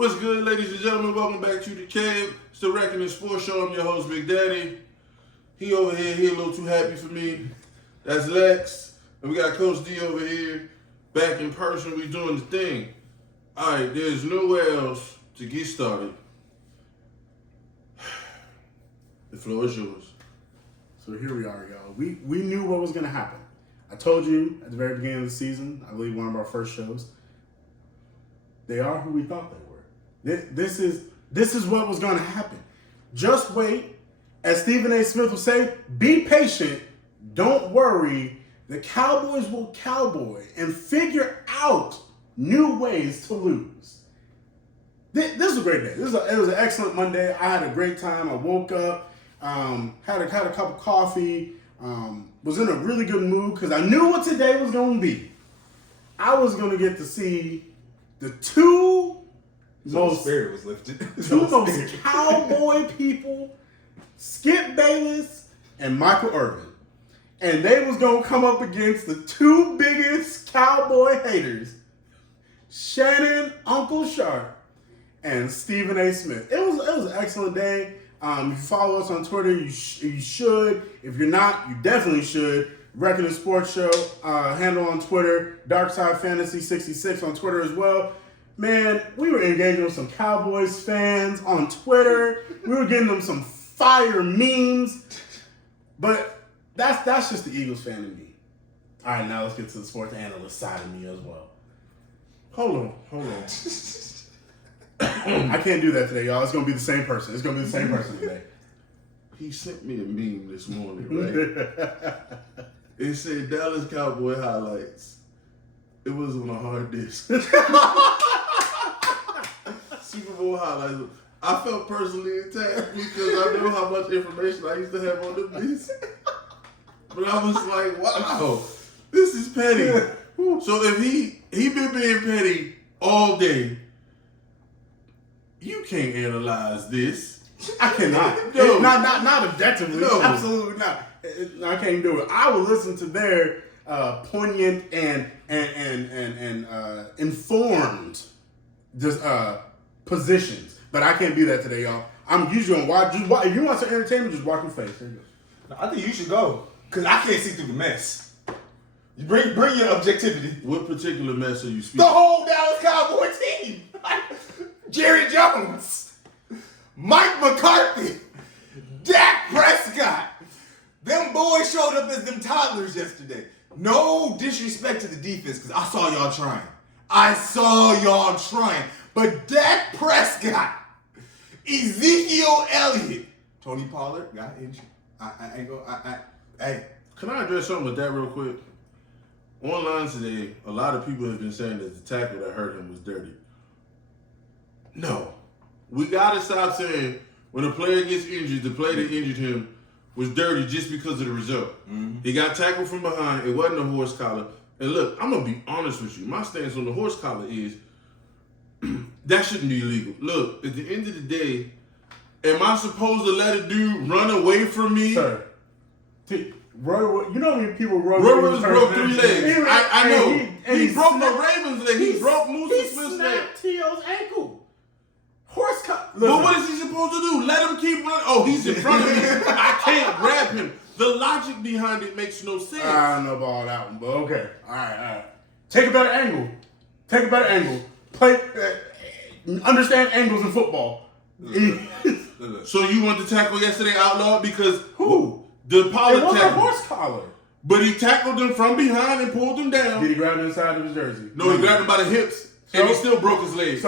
What's good, ladies and gentlemen? Welcome back to the Cave. It's the Reckoning Sports Show. I'm your host, Big Daddy. He over here, he a little too happy for me. That's Lex. And we got Coach D over here, back in person. We doing the thing. All right, there's nowhere else to get started. The floor is yours. So here we are, y'all. We knew what was going to happen. I told you at the very beginning of the season, I believe one of our first shows, they are who we thought they were. This is what was going to happen. Just wait. As Stephen A. Smith would say, be patient. Don't worry. The Cowboys will cowboy and figure out new ways to lose. This was a great day. It was an excellent Monday. I had a great time. I woke up, had a cup of coffee, was in a really good mood because I knew what today was going to be. I was going to get to see the two most cowboy people, Skip Bayless and Michael Irvin. And they was going to come up against the two biggest cowboy haters, Shannon Uncle Sharp and Stephen A. Smith. It was an excellent day. If you follow us on Twitter, you should. If you're not, you definitely should. Reckoning Sports Show handle on Twitter. Darkside Fantasy 66 on Twitter as well. Man, we were engaging with some Cowboys fans on Twitter. We were getting them some fire memes. But that's just the Eagles fan in me. All right, now let's get to the sports analyst side of me as well. Hold on. I can't do that today, y'all. It's going to be the same person. It's going to be the same person today. He sent me a meme this morning, right? It said Dallas Cowboy highlights. It was on a hard disk. Super Bowl highlights. I felt personally attacked because I know how much information I used to have on the list. But I was like, wow, this is petty. So if he been being petty all day, you can't analyze this. I cannot. No. Not objectively. No. Absolutely not. I can't do it. I will listen to their poignant and informed positions, but I can't do that today, y'all. I'm usually gonna watch. If you want some entertainment, just watch your face. There you go. No, I think you should go because I can't see through the mess. You bring your objectivity. What particular mess are you speaking? The whole Dallas Cowboy team. Jerry Jones, Mike McCarthy, Dak Prescott. Them boys showed up as them toddlers yesterday. No disrespect to the defense, because I saw y'all trying. But Dak Prescott, Ezekiel Elliott, Tony Pollard got injured. Hey. Can I address something with that real quick? Online today, a lot of people have been saying that the tackle that hurt him was dirty. No. We got to stop saying when a player gets injured, the player that injured him was dirty just because of the result. Mm-hmm. He got tackled from behind. It wasn't a horse collar. And look, I'm going to be honest with you. My stance on the horse collar is that shouldn't be illegal. Look, at the end of the day, am I supposed to let a dude run away from me? Sir, Roy, you know when people Roy Williams broke 3 legs. I know. He broke snapped, the Ravens' leg. He broke Moose Smith's leg. He snapped T.O.'s ankle. Horse collar. But what is he supposed to do? Let him keep running? Oh, he's in front of me. I can't grab him. The logic behind it makes no sense. I don't know about all that one, but okay. All right. Take a better angle. Play. Understand angles in football. So you want the tackle yesterday outlawed because who? The Pollard tackle. It wasn't a horse collar. But he tackled him from behind and pulled him down. Did he grab him inside of his jersey? No, he grabbed him by the hips and he still broke his leg.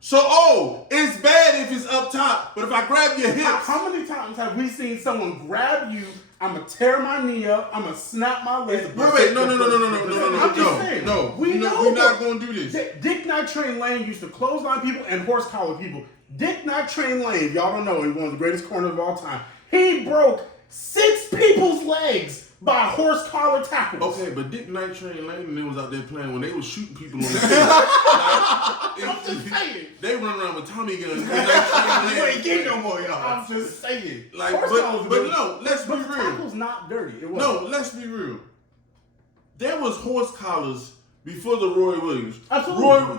So, it's bad if it's up top, but if I grab your hips. How many times have we seen someone grab you? I'm going to tear my knee up. I'm going to snap my leg. Wait, no. I'm just saying. No, we're not going to do this. Dick Night Train Lane used to clothesline people and horse collar people. Dick Night Train Lane, if y'all don't know, he's one of the greatest corners of all time. He broke 6 people's legs by horse collar tackles. Okay, but Dick Night Train Lane and they was out there playing when they was shooting people on the field. I'm just saying. They run around with Tommy guns. You ain't getting no more, y'all. I'm just saying. Like, but no, let's be real. Tackle's not dirty. It wasn't. No, let's be real. There was horse collars before the Roy Williams. Absolutely.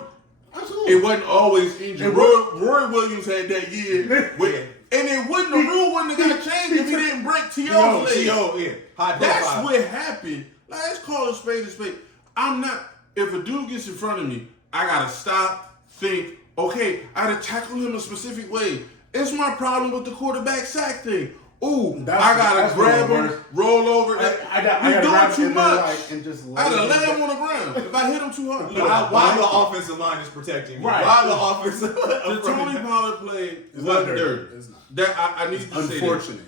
It wasn't always injury. It Roy Williams had that year. And the rule wouldn't have got changed if he didn't break T.O.'s leg. T.O., yeah. High That's profile. what happened. Like, let's call a spade a spade. I'm not, if a dude gets in front of me, I gotta stop, think, okay, I gotta tackle him a specific way. It's my problem with the quarterback sack thing. Ooh, I gotta grab him, roll over. I gotta doing too much. And just I gotta lay him on the ground. If I hit him too hard. Why the offensive line is protecting me? Right. Why the offensive The Tony Pollard play wasn't dirty. It's not. That I need to say that. Unfortunate.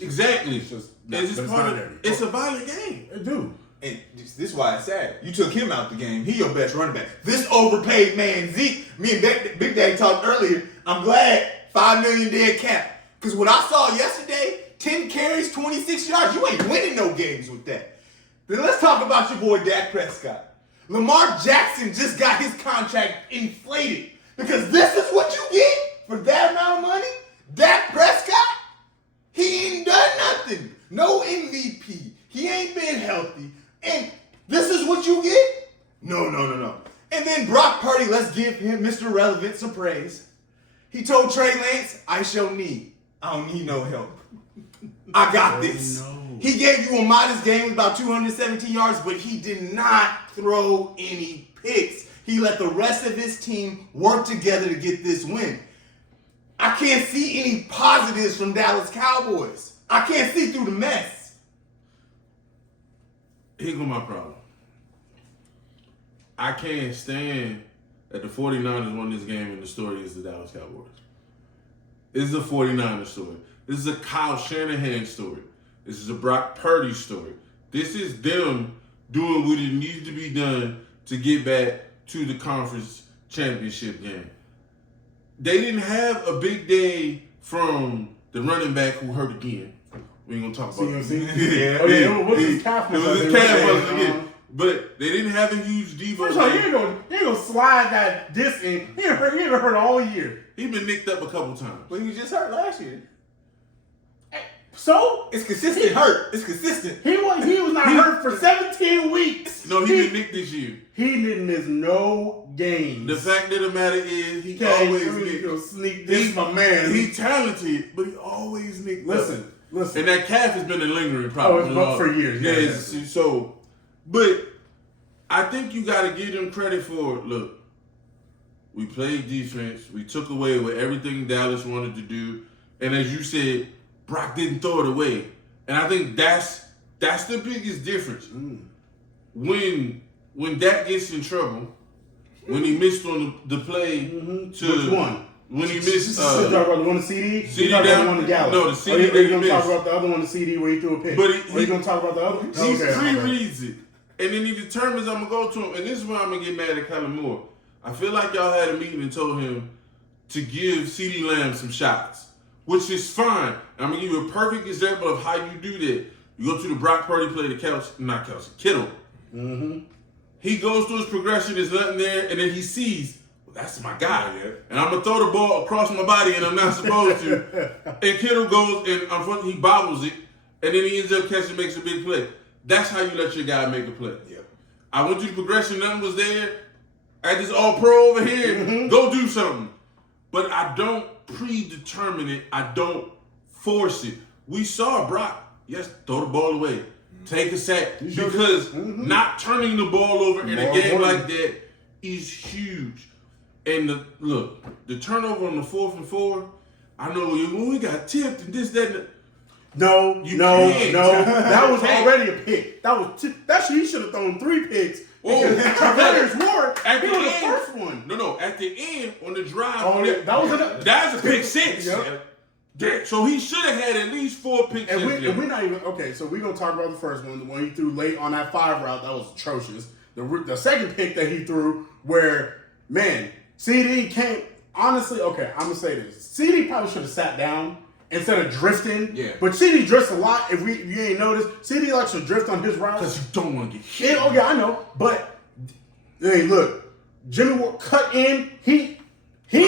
Exactly. It's just It's not part of dirty. it's a violent game. It do. And this is why it's sad. You took him out the game. He your best running back. This overpaid man, Zeke, me and Big Daddy talked earlier. I'm glad $5 million dead cap. Because what I saw yesterday, 10 carries, 26 yards, you ain't winning no games with that. Then let's talk about your boy Dak Prescott. Lamar Jackson just got his contract inflated. Because this is what you get for that amount of money? Dak Prescott? He ain't done nothing. No MVP. He ain't been healthy. And this is what you get? No. And then Brock Purdy, let's give him Mr. Relevant some praise. He told Trey Lance, I don't need no help. I got this. No. He gave you a modest game with about 217 yards, but he did not throw any picks. He let the rest of his team work together to get this win. I can't see any positives from Dallas Cowboys. I can't see through the mess. Here go my problem. I can't stand that the 49ers won this game and the story is the Dallas Cowboys. This is a 49ers story. This is a Kyle Shanahan story. This is a Brock Purdy story. This is them doing what it needs to be done to get back to the conference championship game. They didn't have a big day from the running back who hurt again. We ain't gonna talk about it. Yeah. What's his calf? It was his calf muscle again. But they didn't have a huge Devo. First of all, you ain't gonna slide that disc in. He ain't hurt all year. He been nicked up a couple times. But he was just hurt last year. So It's consistent hurt. It's consistent. he was not hurt for 17 weeks. No, he been nicked this year. He didn't miss no games. The fact of the matter is, he Okay, always you nicked. gonna sneak this, my man. He talented, but he always nicked. Listen. And that calf has been a lingering problem. it's been for years. Yeah, Yeah. so, but I think you got to give them credit for, look, we played defense. We took away what everything Dallas wanted to do. And as you said, Brock didn't throw it away. And I think that's the biggest difference. When Dak gets in trouble, when he missed on the play to... Which one? When he missed... You talking about the one to CD? CD you talking about down? the one to Gallup? No, the CD Or that you he going to talk missed. about the other one to CD where he threw a pick? But Or you going to talk about the other one? He Okay. pre-reads it. And then he determines I'm going to go to him. And this is why I'm going to get mad at Kellen Moore. I feel like y'all had a meeting and told him to give CeeDee Lamb some shots, which is fine. I'm going to give you a perfect example of how you do that. You go to the Brock Purdy play, Kittle. Mm-hmm. He goes through his progression, there's nothing there, and then he sees, well, that's my guy. And I'm going to throw the ball across my body, and I'm not supposed to. And Kittle goes, and unfortunately, he bobbles it, and then he ends up catching, makes a big play. That's how you let your guy make a play. Yep. I went through the progression, nothing was there. I just all pro over here, go do something. But I don't predetermine it. I don't force it. We saw Brock, yes, throw the ball away. Take a sack. Because not turning the ball over in a game like that is huge. And the turnover on the 4th and 4, I know when we got tipped and this, that, and that. No. can't. That was already a pick. He should have thrown 3 picks. Travis Ward, he was the first one. No. At the end on the drive, That's a pick 6. Yep. So he should have had at least 4 picks. And we're not even okay. So we're gonna talk about the first one, the one he threw late on that 5 route. That was atrocious. The second pick that he threw, where man, CD can't. Honestly, okay, I'm gonna say this. CD probably should have sat down instead of drifting. Yeah. But CD drifts a lot. If you ain't noticed, CD likes to drift on his routes. Because you don't want to get hit. Oh yeah, I know. But hey, look, Jimmy Ward cut in. He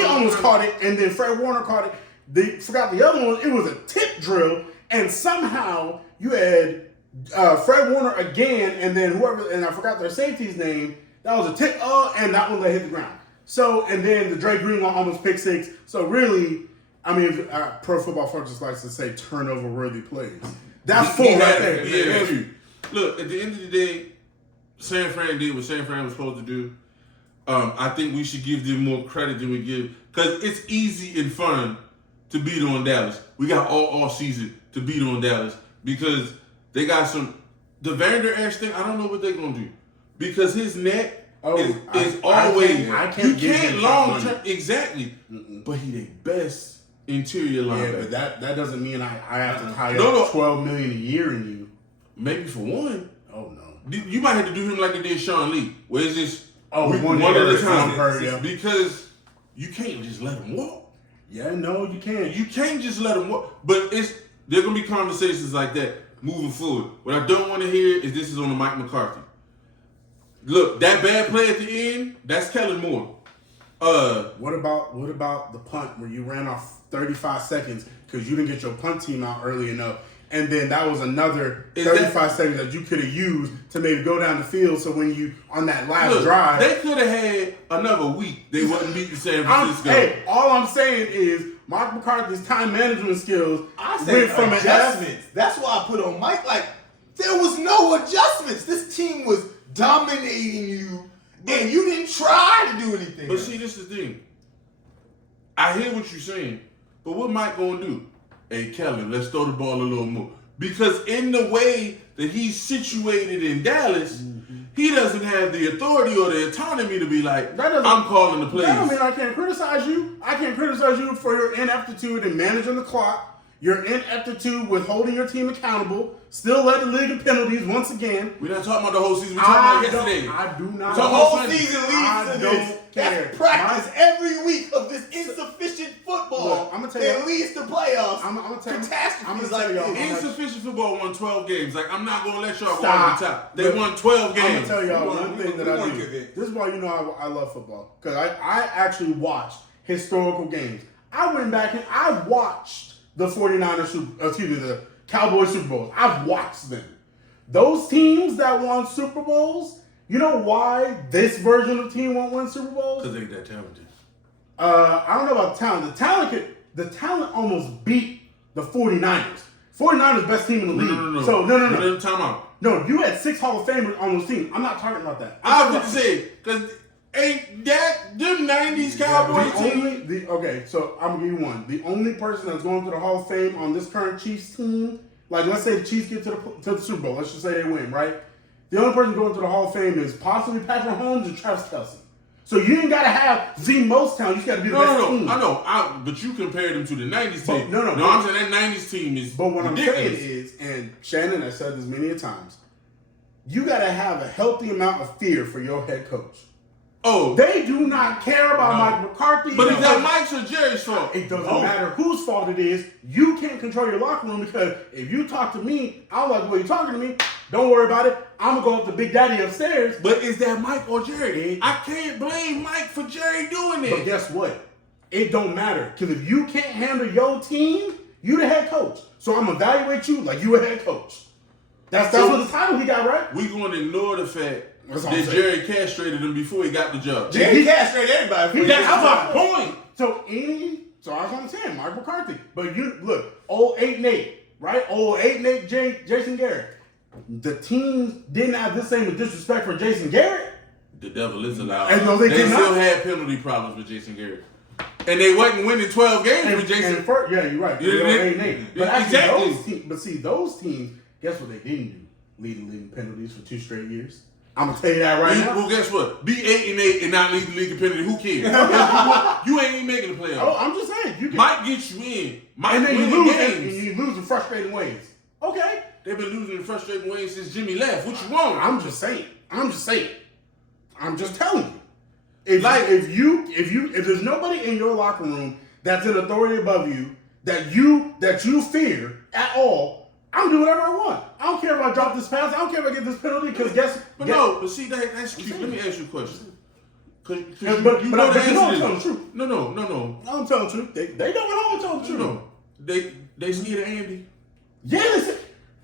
almost caught it, and then Fred Warner caught it. They forgot the other one. It was a tip drill, and somehow you had Fred Warner again, and then whoever, and I forgot their safety's name. That was a tip, and that one that hit the ground. So, and then the Dre Green one almost pick six. So really, I mean, Pro Football Focus likes to say turnover-worthy plays. That's four right there. Yeah. Look, at the end of the day, San Fran did what San Fran was supposed to do. I think we should give them more credit than we give, because it's easy and fun to beat on Dallas. We got all season to beat on Dallas because they got the Vander Esch thing. I don't know what they're gonna do because his neck is always. You can't long term exactly, but he the best interior linebacker. Yeah, but that doesn't mean I have to tie up $12 million a year in you. Maybe for one. Oh no. You might have to do him like they did Sean Lee, where it's just one at a time. Yeah. Because you can't just let him walk. Yeah, no, you can't. You can't just let him walk. But there gonna be conversations like that moving forward. What I don't want to hear is this is on the Mike McCarthy. Look, that bad play at the end, that's Kellen Moore. What about the punt where you ran off 35 seconds because you didn't get your punt team out early enough? And then that was another 35 seconds that you could have used to maybe go down the field. So when you, on that last drive. They could have had another week. They wouldn't beat the San Francisco. Hey, all I'm saying is Mark McCarthy's time management skills went from adjustments. That's why I put on Mike. Like, there was no adjustments. This team was dominating you, and you didn't try to do anything. But see, this is the thing. I hear what you're saying, but what Mike gonna do? Hey, Kellen, let's throw the ball a little more. Because in the way that he's situated in Dallas, he doesn't have the authority or the autonomy to be like, I'm calling the plays. That don't mean I can't criticize you. I can't criticize you for your ineptitude in managing the clock, your ineptitude with holding your team accountable, still led the league in penalties once again. We're not talking about the whole season. We're talking about yesterday. I do not. The whole season leads to this. That's practice every week of this insufficient football. Look, I'm gonna tell you, that leads to playoffs. I'm gonna tell catastrophes like y'all. Insufficient football won 12 games. Like, I'm not gonna let y'all go Stop. over the top. They won 12 games. I'm gonna tell y'all one thing that I do. Convinced. This is why you know I love football, because I actually watched historical games. I went back and I watched the 49ers, the Cowboys Super Bowls. I've watched them. Those teams that won Super Bowls, you know why this version of team won't win Super Bowls? Because they ain't that talented. I don't know about talent. The talent almost beat the 49ers. 49ers best team in the league. No. So no. Time out. No, you had 6 Hall of Famers on those teams. I'm not talking about that. I was going to say, because ain't that them 90s Cowboys team? Okay, so I'm going to give you one. The only person that's going to the Hall of Fame on this current Chiefs team, like let's say the Chiefs get to the Super Bowl. Let's just say they win, right? The only person going to the Hall of Fame is possibly Patrick Mahomes and Travis Kelce. So you ain't got to have the most talent. You got to be the best team. I know. But you compared them to the 90s team. No, I'm saying that 90s team is But what ridiculous. I'm saying is, and Shannon has said this many a times, you got to have a healthy amount of fear for your head coach. Oh. They do not care about Mike McCarthy. But is that Mike's or Jerry's fault? It doesn't matter whose fault it is. You can't control your locker room, because if you talk to me, I don't like the way you're talking to me. Don't worry about it. I'm going to go up to Big Daddy upstairs. But is that Mike or Jerry? I can't blame Mike for Jerry doing it. But guess what? It don't matter. Because if you can't handle your team, you the head coach. So I'm going to evaluate you like you a head coach. That's what the title he got, right? We're going to ignore the fact that Jerry castrated him before he got the job. Jerry castrated everybody. That's my point. So I was going to say Mike McCarthy. But you look, old 8-8, right? Old 8-8 Jason Garrett. The teams didn't have this same disrespect for Jason Garrett. The devil is allowed. And no, they still had penalty problems with Jason Garrett. And they wasn't winning 12 games with Jason. Yeah, you're right. They're 8-8. But actually, those teams, guess what they didn't do? Lead the league in penalties for 2 straight years. I'm going to tell you that right now. Well, guess what? Be 8-8 and not lead the league in penalty. Who cares? you ain't even making the playoffs. Oh, I'm just saying. Mike gets you in. Mike and then wins you lose, games. and you lose in frustrating ways. Okay. They've been losing in frustrating ways since Jimmy left. What you want? I'm just saying. I'm just telling you. If there's nobody in your locker room that's in authority above you that you fear at all, I'm doing whatever I want. I don't care if I drop this pass. I don't care if I get this penalty, because But see, that's cute. Let me ask you a question. But you know I'm telling the truth. No. I'm telling the truth. They know what I'm telling the truth. No. They scared of Andy. Yes.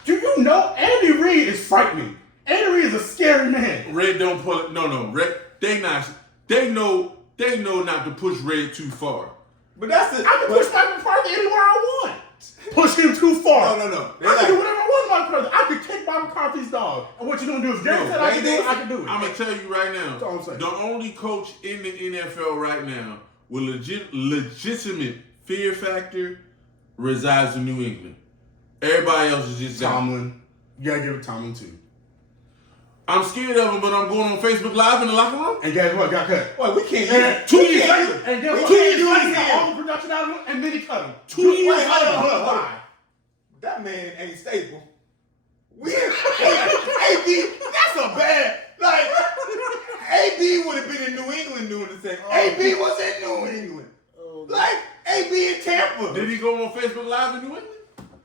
Do you know Andy Reid is frightening? Andy Reid is a scary man. Red don't pull it. No. Red, they know they know not to push Red too far. But that's the. I can push Mike McCarthy anywhere I want. Push him too far. No. I can do whatever I want, Mike McCarthy. I can kick Mike McCarthy's dog. And what you gonna do is Gary said I can do it. I can do it. I'm gonna tell you right now. That's all I'm saying. The only coach in the NFL right now with legitimate fear factor resides in New England. Everybody else is just Tomlin. You gotta give it Tomlin too. I'm scared of him, but I'm going on Facebook Live in the locker room. And guess what? Got cut. Wait, we can't. And 2 years later. And guess what? 2 years He later. got all the production out of him, and then he cut him. 2 Wait, years hold later. on. Why? That man ain't stable. AB, that's a bad. Like, AB would have been in New England doing the same. AB was in New England. Like, AB in Tampa. Did he go on Facebook Live in New England?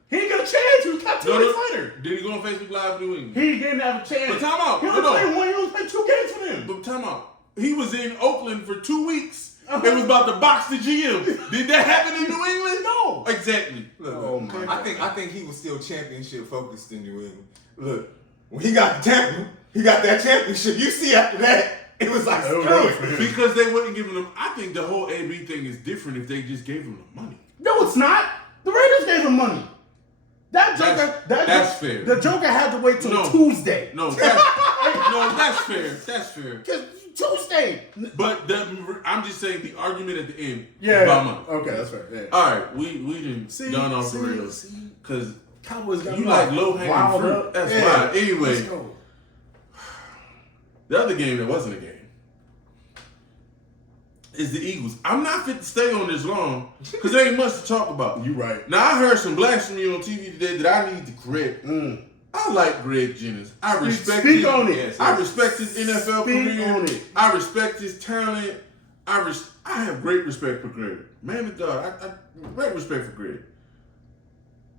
He didn't get a chance. He was cut 2 years later. Did he go on Facebook Live in New England? He didn't have a chance. But time out. He only played one. He only played 2 games for them. But time out. He was in Oakland for 2 weeks. They was about to box the GM. Did that happen in New England? No. Exactly. Look, I think he was still championship focused in New England. Look, when he got the Tampa, he got that championship. You see after that, it was like screw it. Because they wouldn't give him. I think the whole AB thing is different if they just gave him the money. No, it's not. The Raiders gave him money. That's fair. The Joker had to wait till Tuesday. No, that's fair. That's fair. Tuesday. But I'm just saying the argument at the end is Yeah. about money. Okay, that's fair. Yeah. All right, we didn't done off the rails because Cowboys got you like low hanging fruit. That's fine. Anyway, the other game that wasn't a game is the Eagles. I'm not fit to stay on this long because there ain't much to talk about. You right. Now I heard some blasphemy on TV today that I need to correct. I like Greg Jennings. I respect Speak on it. I respect his NFL career. On it. I respect his talent. I have great respect for Greg. Man of God, I great respect for Greg.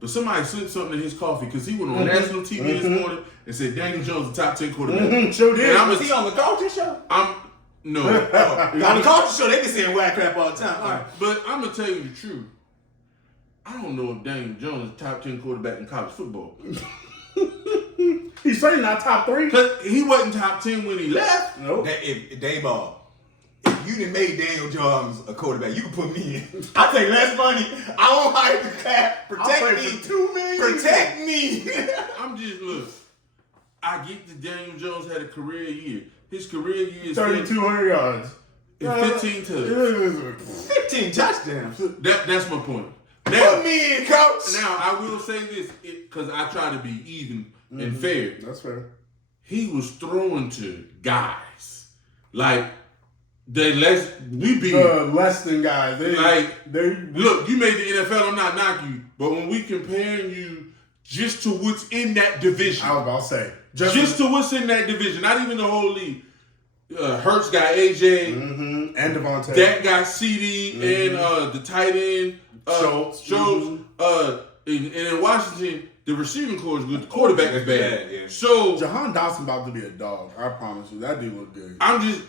But somebody slipped something in his coffee because he went on national TV this morning and said Daniel Jones is the top 10 quarterback. Sure did. Was he on the Carlton show? No. On the Carlton show, they be saying whack crap all the time. All right. But I'm going to tell you the truth. I don't know if Daniel Jones is the top 10 quarterback in college football. He's certainly not top 3. Because he wasn't top 10 when he left. Nope. If Dayball, if you done made Daniel Jones a quarterback, you can put me in. I take less money. I won't hire the cap. Protect me. For $2 million. Protect me. I'm just, look, I get that Daniel Jones had a career year. His career year is 3,200 yards. 15 touchdowns. 15 touchdowns. That's my point. Put me in, coach. Now, I will say this, because I try to be even and fair. That's fair. He was throwing to guys. Like, less than guys. Look, you made the NFL, I'm not knocking you. But when we comparing you just to what's in that division. I was about to say. Just to what's in that division, not even the whole league. Hurts got AJ. And Devontae. Dak got CD and the tight end. Schultz. And in Washington, the receiving core is good. The quarterback is bad. Yeah. So Jahan Dotson about to be a dog. I promise you. That dude look good. I'm just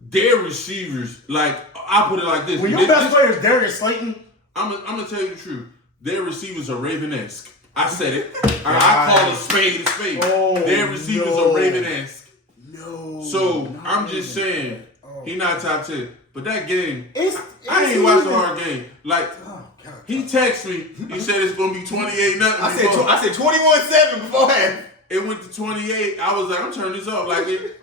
their receivers. Like I put it like this: when your best player is Darius Slayton, I'm gonna tell you the truth. Their receivers are Raven-esque. I said it. I call a spade a spade. Their receivers are Raven-esque. No. So I'm just saying he not top 10. But that game, I ain't watched a hard game. Like. He texted me. He said it's gonna be 28-0. I said 21-7 beforehand. It went to 28. I was like, I'm turning this off. Like it.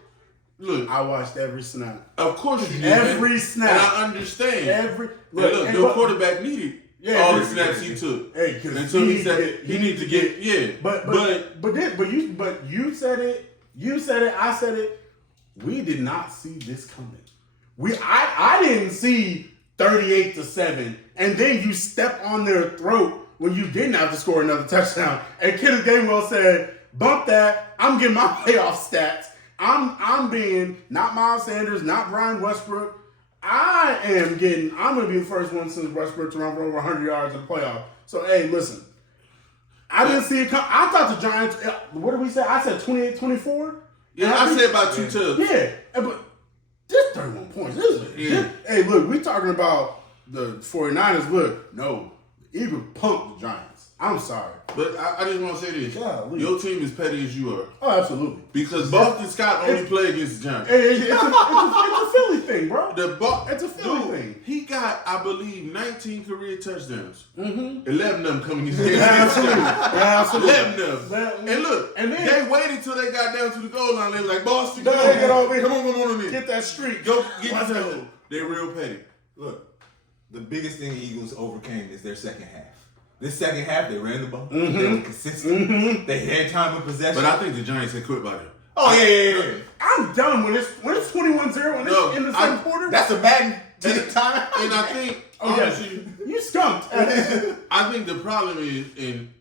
Look, I watched every snap. Of course you did. Every man. snap. And I understand. Look, your quarterback needed all the snaps he took. Hey, because until he said he needs to get But you said it. You said it. I said it. We did not see this coming. I didn't see 38-7, and then you step on their throat when you didn't have to score another touchdown. And Kenneth Gainwell said, "Bump that! I'm getting my playoff stats. I'm being not Miles Sanders, not Brian Westbrook. I'm going to be the first one since Westbrook to run for over 100 yards in the playoff. So hey, listen, I didn't see it come. I thought the Giants. What did we say? I said 28-24. Yeah, I said about 2 touchdowns. Yeah, but this 31 points. Hey, look, we talking about the 49ers. Look, no, Eagles pumped the Giants. I'm sorry. But I just want to say this. Golly. Your team is petty as you are. Oh, absolutely. Because Boston Scott only played against the Giants. It's a Philly thing, bro. It's a Philly thing. He got, I believe, 19 career touchdowns. Mm-hmm. 11 of them coming against the Absolutely. Giants. Absolutely. 11 of them. And look, And then, they waited till they got down to the goal line. They was like, Boston, Go ahead, get over here. come on in. get that streak. Go get Let's the go. touchdown. They're real petty. Look, the biggest thing the Eagles overcame is their second half. This second half, they ran the ball. Mm-hmm. They were consistent. Mm-hmm. They had time of possession. But I think the Giants had quit by then. Oh, yeah. I'm done when it's 21-0 in the second quarter. That's a Madden time. And I think, Oh, honestly, you skunked. I think the problem is, and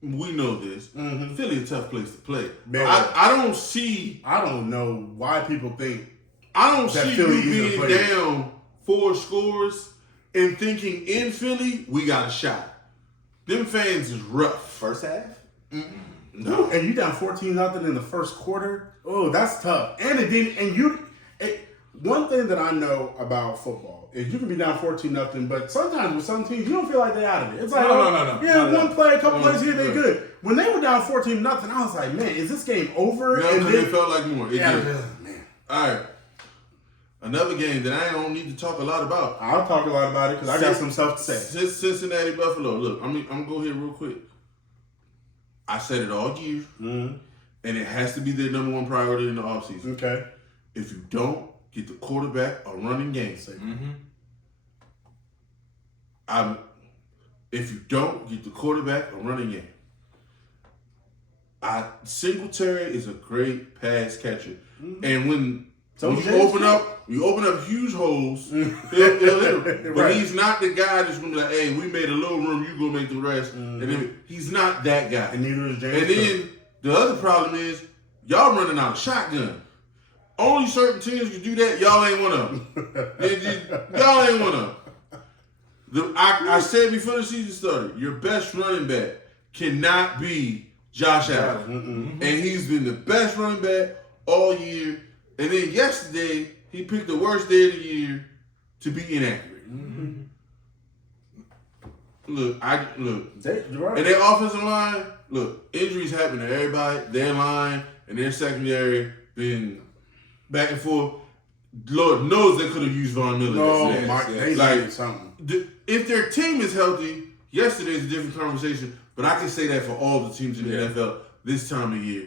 we know this, Mhm. Philly a tough place to play. Man. I don't see I don't know why people think that Philly you easy to being play. down 4 scores and thinking in Philly we got a shot. Them fans is rough. First half? No. And you down 14-0 in the first quarter. Oh, that's tough. And it didn't. One thing that I know about football is you can be down 14-0, but sometimes with some teams you don't feel like they're out of it. It's like, No. Yeah, No. one play, a couple plays here, No. they're good. When they were down 14-0, I was like, man, is this game over? No, because it felt like more. It yeah, did. man. All right. Another game that I don't need to talk a lot about. I'll talk a lot about it because I got some stuff to say. Cincinnati Buffalo. Look, I'm gonna go here real quick. I said it all year, Mm-hmm. and it has to be their number one priority in the offseason. Okay. If you don't get the quarterback a running game, if you don't get the quarterback a running game, Singletary is a great pass catcher, and when you open up huge holes, he'll hit him. But Right. he's not the guy that's gonna be like, "Hey, we made a little room, you go make the rest." And then he's not that guy. And neither is James. And then the other problem is y'all running out of shotgun. Only certain teams can do that. Y'all ain't one of them. Y'all ain't one of them. I said before the season started, your best running back cannot be Josh Allen. And he's been the best running back all year. And then yesterday, he picked the worst day of the year to be inaccurate. Look. And their offensive line, look, injuries happen to everybody. Their line and their secondary been back and forth. Lord knows they could have used Von Miller. No, yesterday. Mark, they Like, needed something. If their team is healthy, yesterday's a different conversation, but I can say that for all the teams in the NFL this time of year.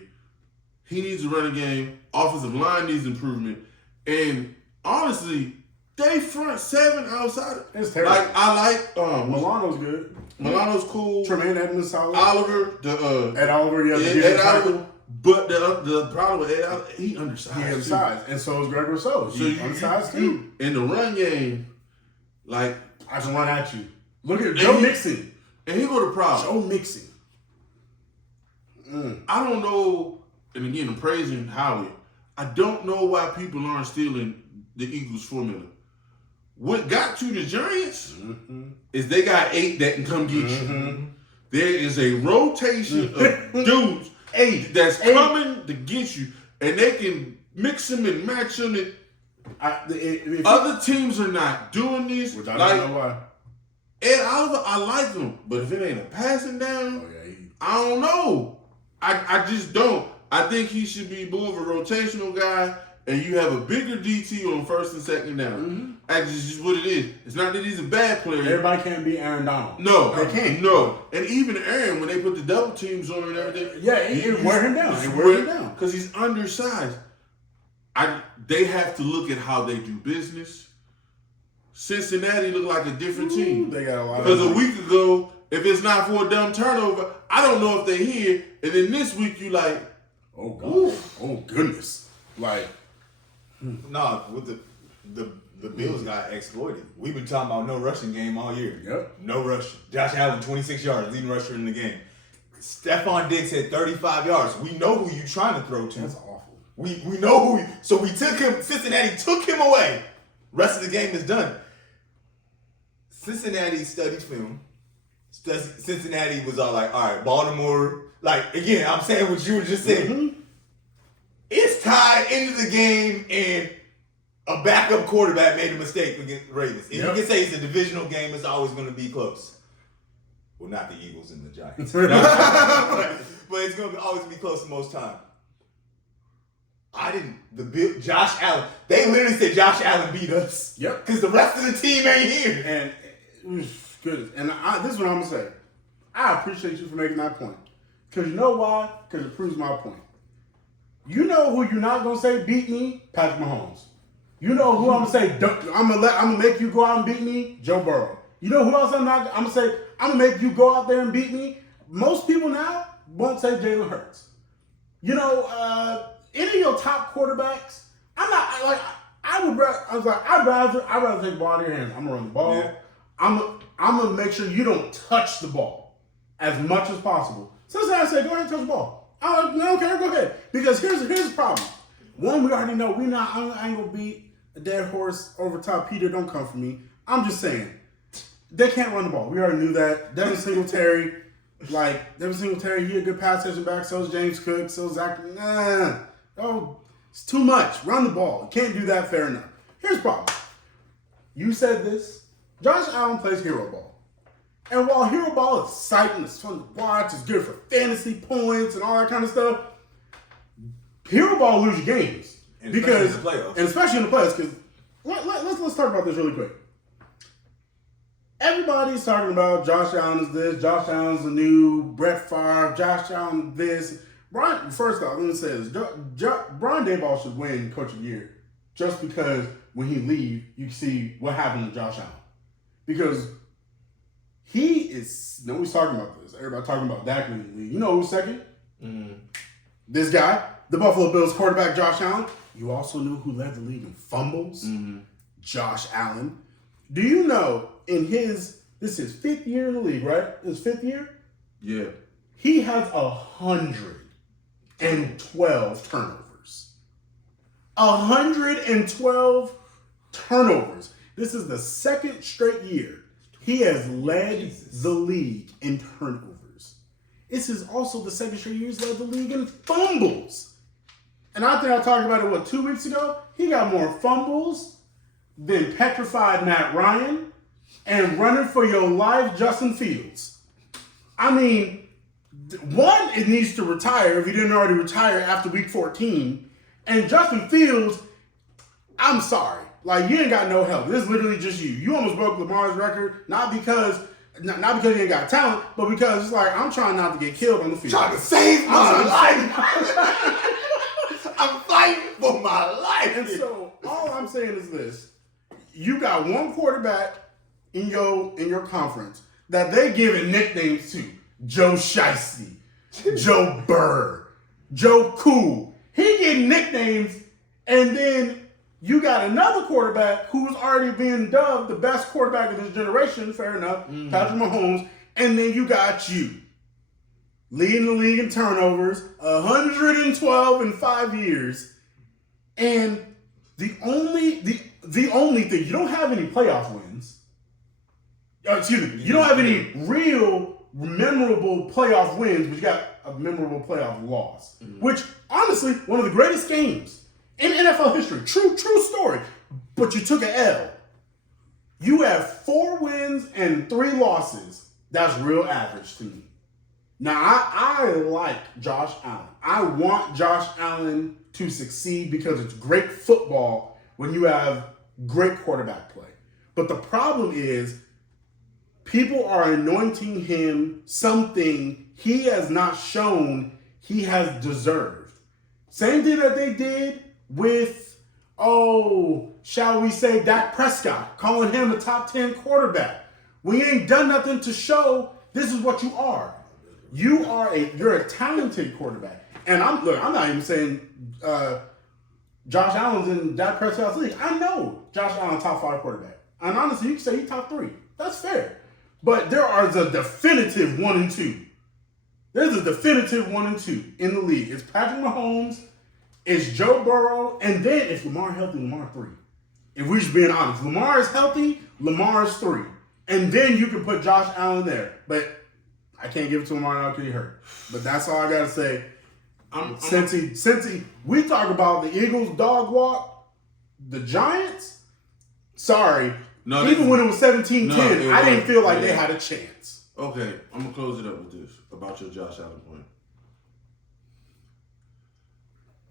He needs a running game. Offensive line needs improvement. And honestly, they front seven outside. It's terrible. Like, I like Milano's good. Milano's cool. Tremaine Edmonds solid. Oliver, Ed Oliver, yeah, Ed Oliver. But the problem with Ed Oliver, he undersized. He undersized, and so is Greg Rousseau. So He's undersized too. In the run game, like, I just run at you. Look at Joe Mixon. And here go the problem. Joe Mixon. I don't know, and again, I'm praising Howie. I don't know why people aren't stealing the Eagles formula. What got you the Giants is they got 8 that can come get you. There is a rotation of dudes, 8 that's coming to get you, and they can mix them and match them. And other teams are not doing this. Which I like, don't know why. Ed Oliver, I like him, but if it ain't a passing down, I don't know. I just don't. I think he should be more of a rotational guy, and you have a bigger DT on first and second down. That's just what it is. It's not that he's a bad player. Everybody can't be Aaron Donald. No, they can't. No, and even Aaron, when they put the double teams on and everything, it wear him down. It wear him down because he's undersized. They have to look at how they do business. Cincinnati look like a different team. They got a lot. Because a week ago, if it's not for a dumb turnover, I don't know if they're here. And then this week, you like, oh God, oh goodness, like no, with the Bills got exploited. We've been talking about no rushing game all year. Yep. No rushing. Josh Allen, 26 yards, leading rusher in the game. Stephon Diggs had 35 yards. We know who you trying to throw to. That's awful. We know who. So we took him. Cincinnati took him away. Rest of the game is done. Cincinnati studied film. Cincinnati was all like, all right, Baltimore. Like, again, I'm saying what you were just saying. It's tied into the game, and a backup quarterback made a mistake against the Ravens. And you can say it's a divisional game, it's always going to be close. Well, not the Eagles and the Giants. but it's going to always be close most time. Josh Allen. They literally said Josh Allen beat us. Yep. Because the rest of the team ain't here. And goodness. And this is what I'm going to say. I appreciate you for making that point. Because you know why? Because it proves my point. You know who you're not going to say beat me? Patrick Mahomes. You know who I'm going to say, I'm going to make you go out and beat me? Joe Burrow. You know who else I'm going to say, I'm going to make you go out there and beat me? Most people now won't say Jalen Hurts. You know, any of your top quarterbacks, I'd rather take the ball out of your hands. I'm gonna run the ball. Yeah. I'm gonna make sure you don't touch the ball as much as possible. So I say, go ahead and touch the ball. I don't care, go ahead. Because here's the problem. One, we already know I ain't gonna beat a dead horse over top. Peter, don't come for me. I'm just saying, they can't run the ball. We already knew that. Devin Singletary, he a good pass catching back. So is James Cook. So is Zach. Oh, it's too much. Run the ball. Can't do that. Fair enough. Here's the problem. You said this. Josh Allen plays hero ball. And while hero ball is exciting, it's fun to watch, it's good for fantasy points and all that kind of stuff, hero ball lose you games. And especially in the playoffs. And especially in the playoffs. Because let's talk about this really quick. Everybody's talking about Josh Allen is this, Josh Allen's the new Brett Favre, Josh Allen this. First off, let me say this. Brian Daboll should win Coach of the Year just because when he leaves, you can see what happened to Josh Allen. Because nobody's talking about this. Everybody talking about Dak in the league. You know who's second? Mm. This guy, the Buffalo Bills quarterback, Josh Allen. You also knew who led the league in fumbles? Mm-hmm. Josh Allen. Do you know this is his 5th year in the league, right? His 5th year? Yeah. He has 112 turnovers. 112 turnovers. This is the 2nd straight year he has led the league in turnovers. This is also the 2nd straight year he's led the league in fumbles. And I think I talked about it, 2 weeks ago? He got more fumbles than petrified Matt Ryan and running for your life Justin Fields. I mean, one, it needs to retire if he didn't already retire after week 14. And Justin Fields, I'm sorry. Like, you ain't got no help. This is literally just you. You almost broke Lamar's record, not because you ain't got talent, but because it's like, I'm trying not to get killed on the field. Trying to save my life. I'm fighting for my life. And so, all I'm saying is this. You got one quarterback in your conference that they giving nicknames to. Joe Shiesty, Joe Burr, Joe Cool. He getting nicknames, and then you got another quarterback who's already been dubbed the best quarterback of this generation, fair enough, Patrick Mahomes, and then you got you leading the league in turnovers, 112 in 5 years, and the only thing, you don't have any playoff wins. You don't have any real memorable playoff wins, but you got a memorable playoff loss. Mm-hmm. Which, honestly, one of the greatest games in NFL history. True story. But you took an L. You have 4 wins and 3 losses. That's real average to me. Now, I like Josh Allen. I want Josh Allen to succeed because it's great football when you have great quarterback play. But the problem is, people are anointing him something he has not shown he has deserved. Same thing that they did with, shall we say, Dak Prescott, calling him a top 10 quarterback. We ain't done nothing to show this is what you are. You're a talented quarterback. And I'm not even saying Josh Allen's in Dak Prescott's league. I know Josh Allen top 5 quarterback. And honestly, you can say he's top 3. That's fair. But there are the definitive 1 and 2. There's a definitive 1 and 2 in the league. It's Patrick Mahomes, it's Joe Burrow, and then if Lamar healthy, Lamar 3. If we're just being honest, Lamar is healthy, Lamar is 3. And then you can put Josh Allen there. But I can't give it to Lamar now because he hurt. But that's all I got to say. Since we talk about the Eagles dog walk, the Giants, sorry. No, even when it was 17-10, I didn't feel like they had a chance. Okay, I'm gonna close it up with this about your Josh Allen point.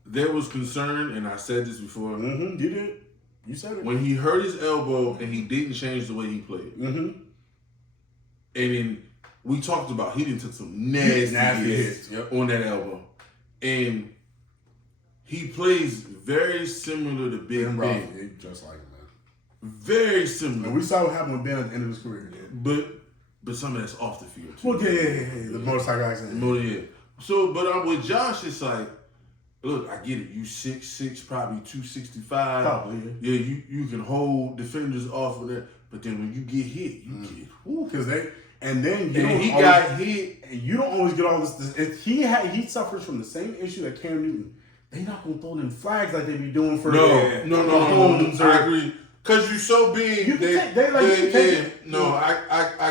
There was concern, and I said this before, You did. You said it. when he hurt his elbow and he didn't change the way he played. And then we talked about he didn't took some nasty hits on that elbow, and he plays very similar to Big Ben. Just like him, man. Very similar. And we saw what happened with Ben at the end of his career. But some of that's off the field too. Well, yeah. The motorcycle accident. Yeah. So, but with Josh, it's like, look, I get it. You 6'6", probably 265. Probably, yeah. You can hold defenders off of that. But then when you get hit, you get because then he got hit. And you don't always get all this. If he suffers from the same issue that Cam Newton. They not gonna throw them flags like they be doing for no. I agree. Cause you so big. You can I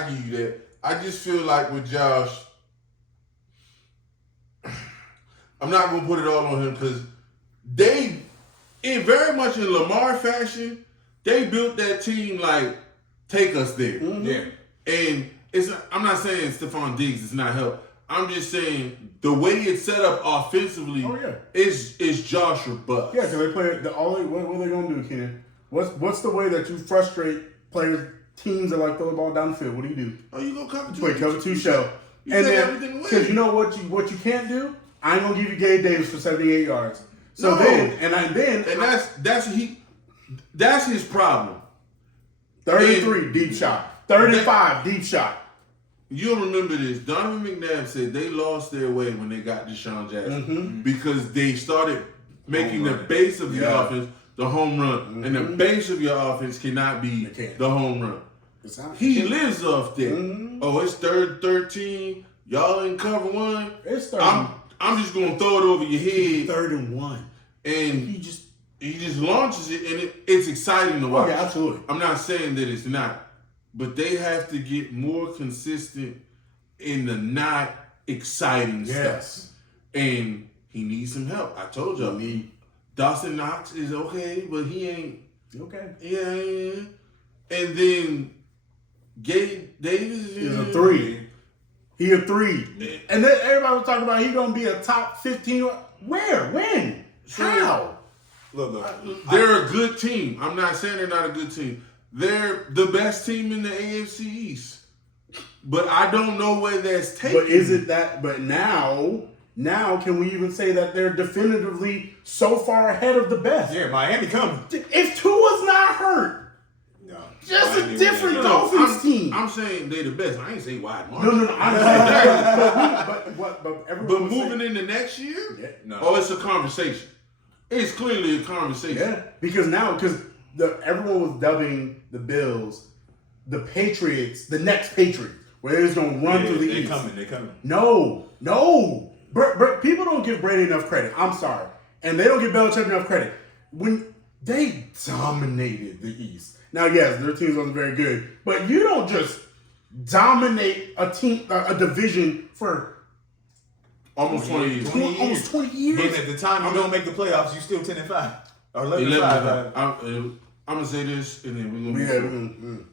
give you that. I just feel like with Josh, I'm not gonna put it all on him because they, in very much in Lamar fashion, they built that team like take us there. Yeah. And I'm not saying Stephon Diggs is not help. I'm just saying the way it's set up offensively is Josh or bust. Yeah, because they play what are they gonna do, Kenan? What's the way that you frustrate players, teams that like throw the ball down the field? What do? Oh, you gonna cover two? Wait, cover two show. You and take then everything away. because you know what you can't do? I ain't gonna give you Gabe Davis for 78 yards. So that's his problem. 33 deep shot. 35 deep shot. You'll remember this. Donovan McNabb said they lost their way when they got Deshaun Jackson because they started making the base of the offense the home run, and the base of your offense cannot be the home run. He lives off that. Oh, it's 13. Y'all in cover one. It's 30. I'm just gonna throw it over your head. 3rd and 1, and he just launches it, and it's exciting to watch. Yeah, absolutely. I'm not saying that it's not. But they have to get more consistent in the not exciting stuff. And he needs some help. I told y'all. Dawson Knox is okay, but he ain't. Okay. Yeah. And then Gabe Davis is a 3. He a 3. And then everybody was talking about he going to be a top 15. Where? When? How? Look. They're a good team. I'm not saying they're not a good team. They're the best team in the AFC East. But I don't know where that's taken. But is it that? But now can we even say that they're definitively so far ahead of the best? Yeah, Miami coming. If Tua's not hurt, just a different Dolphins team. I'm saying they're the best. I ain't say wide margin. No. But moving into next year? Oh, it's a conversation. It's clearly a conversation. Yeah, because everyone was dubbing the Bills the Patriots, the next Patriots, where they're just going to run through the East. They're coming. No. People don't give Brady enough credit. I'm sorry. And they don't give Belichick enough credit. When they dominated the East. Now, yes, their teams wasn't very good, but you don't just dominate a team, a division for almost 20 years. Almost 20 years. And at the time you don't make the playoffs, you still 10-5 or 11-5. I'm gonna say this, and then we're gonna move.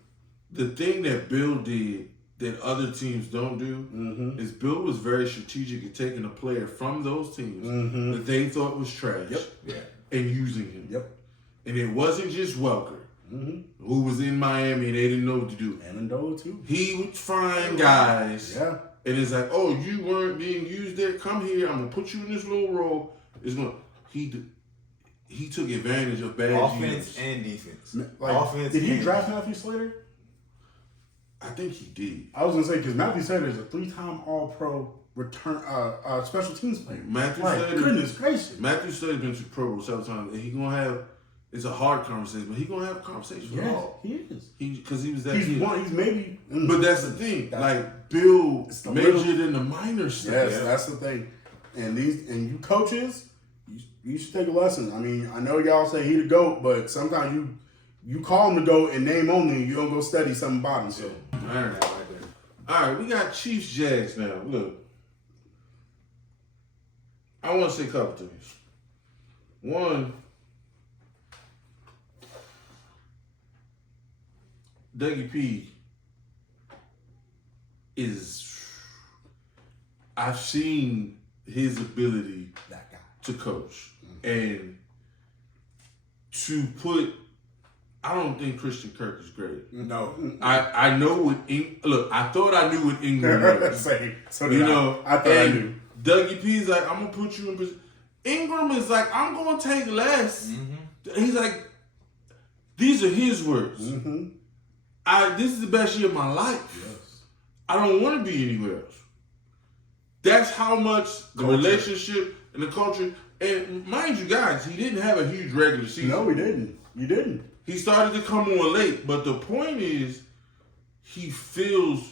The thing that Bill did that other teams don't do is Bill was very strategic at taking a player from those teams that they thought was trash and using him. And it wasn't just Welker, who was in Miami and they didn't know what to do. Amendola too. He would find guys. And it's like, oh, you weren't being used there. Come here. I'm gonna put you in this little role. He took advantage of bad offense and defense. Did he draft Matthew Slater? I think he did. I was gonna say because Matthew Slater is a 3-time All-Pro return special teams player. Slater, goodness gracious. Matthew Slater's been to Pro Bowl several times, and he gonna have. It's a hard conversation, but he gonna have a conversation. Yes, he is. Because he was that. He's maybe. But that's the thing. Bill majored in the minor stuff. Yes, that's the thing. And you coaches, you should take a lesson. I mean, I know y'all say he the GOAT, but sometimes you call him the GOAT in name only. You don't go study something about him. So. All right, we got Chiefs Jags now. Look, I want to say a couple things. One, Dougie P I've seen his ability That guy. to coach and to put. I don't think Christian Kirk is great. No. I know what look. I thought I knew what Ingram was. Same. So did I. I thought I knew. Dougie P's like, I'm gonna put you in position. Ingram is like, I'm gonna take less. He's like, these are his words. This is the best year of my life. Yes. I don't want to be anywhere else. That's how much the relationship and the culture. And mind you, guys, he didn't have a huge regular season. No, he didn't. You didn't. He started to come on late, but the point is, he feels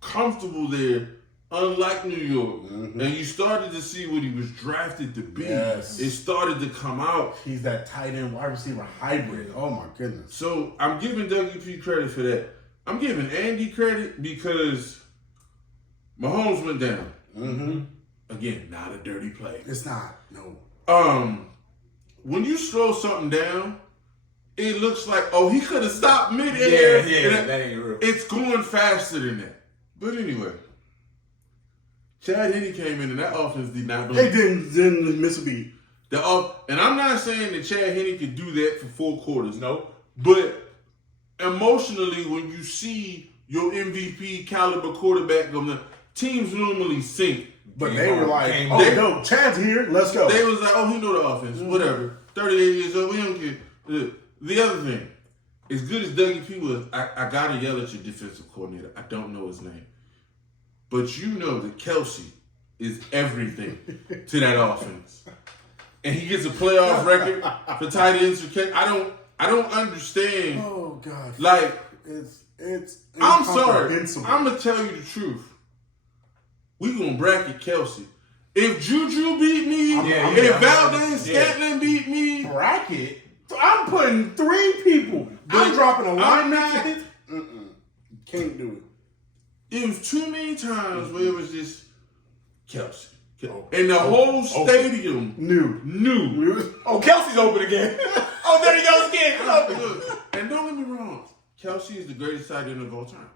comfortable there, unlike New York. And you started to see what he was drafted to be. Yes. It started to come out. He's that tight end wide receiver hybrid. Oh my goodness. So I'm giving Dougie P credit for that. I'm giving Andy credit because Mahomes went down. Again, not a dirty play. It's not. No. When you slow something down, it looks like, oh, he could have stopped mid-air. Yeah, that ain't real. It's going faster than that. But anyway, Chad Henne came in and that offense did not do They didn't miss a beat. And I'm not saying that Chad Henne could do that for 4 quarters. No. But emotionally, when you see your MVP caliber quarterback, teams normally sink. But they were like, no, Chad's here. Let's go. They was like, oh, he know the offense. Whatever. 38 years old, we don't care. The other thing, as good as Dougie P was, I got to yell at your defensive coordinator. I don't know his name. But you know that Kelsey is everything to that offense. And he gets a playoff record for tight ends for catch. I don't understand. Oh, God. Like, it's I'm sorry. I'm going to tell you the truth. We going to bracket Kelsey. If Juju beat me, if Valdez Scantling beat me. Bracket? I'm putting 3 people. I'm dropping a lineman. Can't do it. It was too many times where it was just Kelsey. And the whole stadium knew. Oh, Kelsey's open again. Oh, there he goes again. Look, and don't get me wrong. Kelsey is the greatest tight end of all time.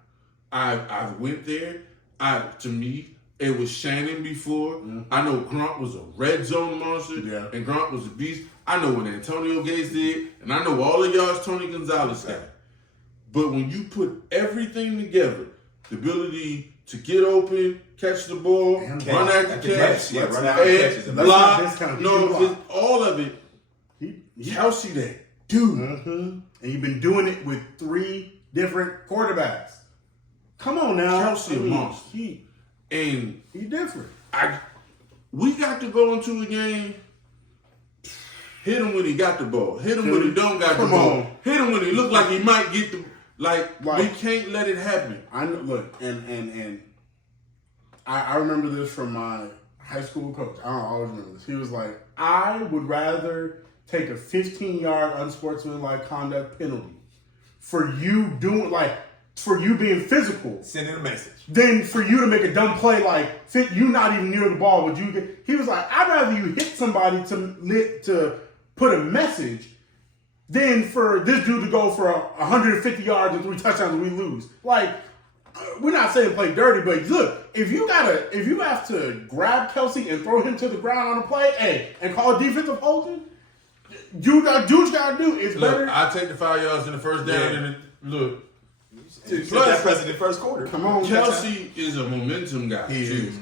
I went there. To me, it was Shannon before. I know Grunt was a red zone monster, and Grunt was a beast. I know what Antonio Gates did, and I know all of y'all's Tony Gonzalez got. But when you put everything together, the ability to get open, catch the ball, run after catch, and block, all of it, Kelsey that dude. And you've been doing it with 3 different quarterbacks. Come on now. Kelsey a monster. And he different. We got to go into a game. Hit him when he got the ball. Hit him when he don't got the ball. Hit him when he look like he might get the we can't let it happen. I know, look, and I remember this from my high school coach. I always remember this. He was like, I would rather take a 15-yard unsportsmanlike conduct penalty for you being physical. Sending a message. Than for you to make a dumb play you not even near the ball. But he was like, I'd rather you hit somebody to put a message than for this dude to go for 150 yards and 3 touchdowns and we lose. Like, we're not saying play dirty, but look, if you have to grab Kelsey and throw him to the ground on a play, and call defensive holding, do what you gotta do. It's better. I take the 5 yards in the first down and look. Plus, that precedent first quarter. Come on, Kelsey is a momentum guy too.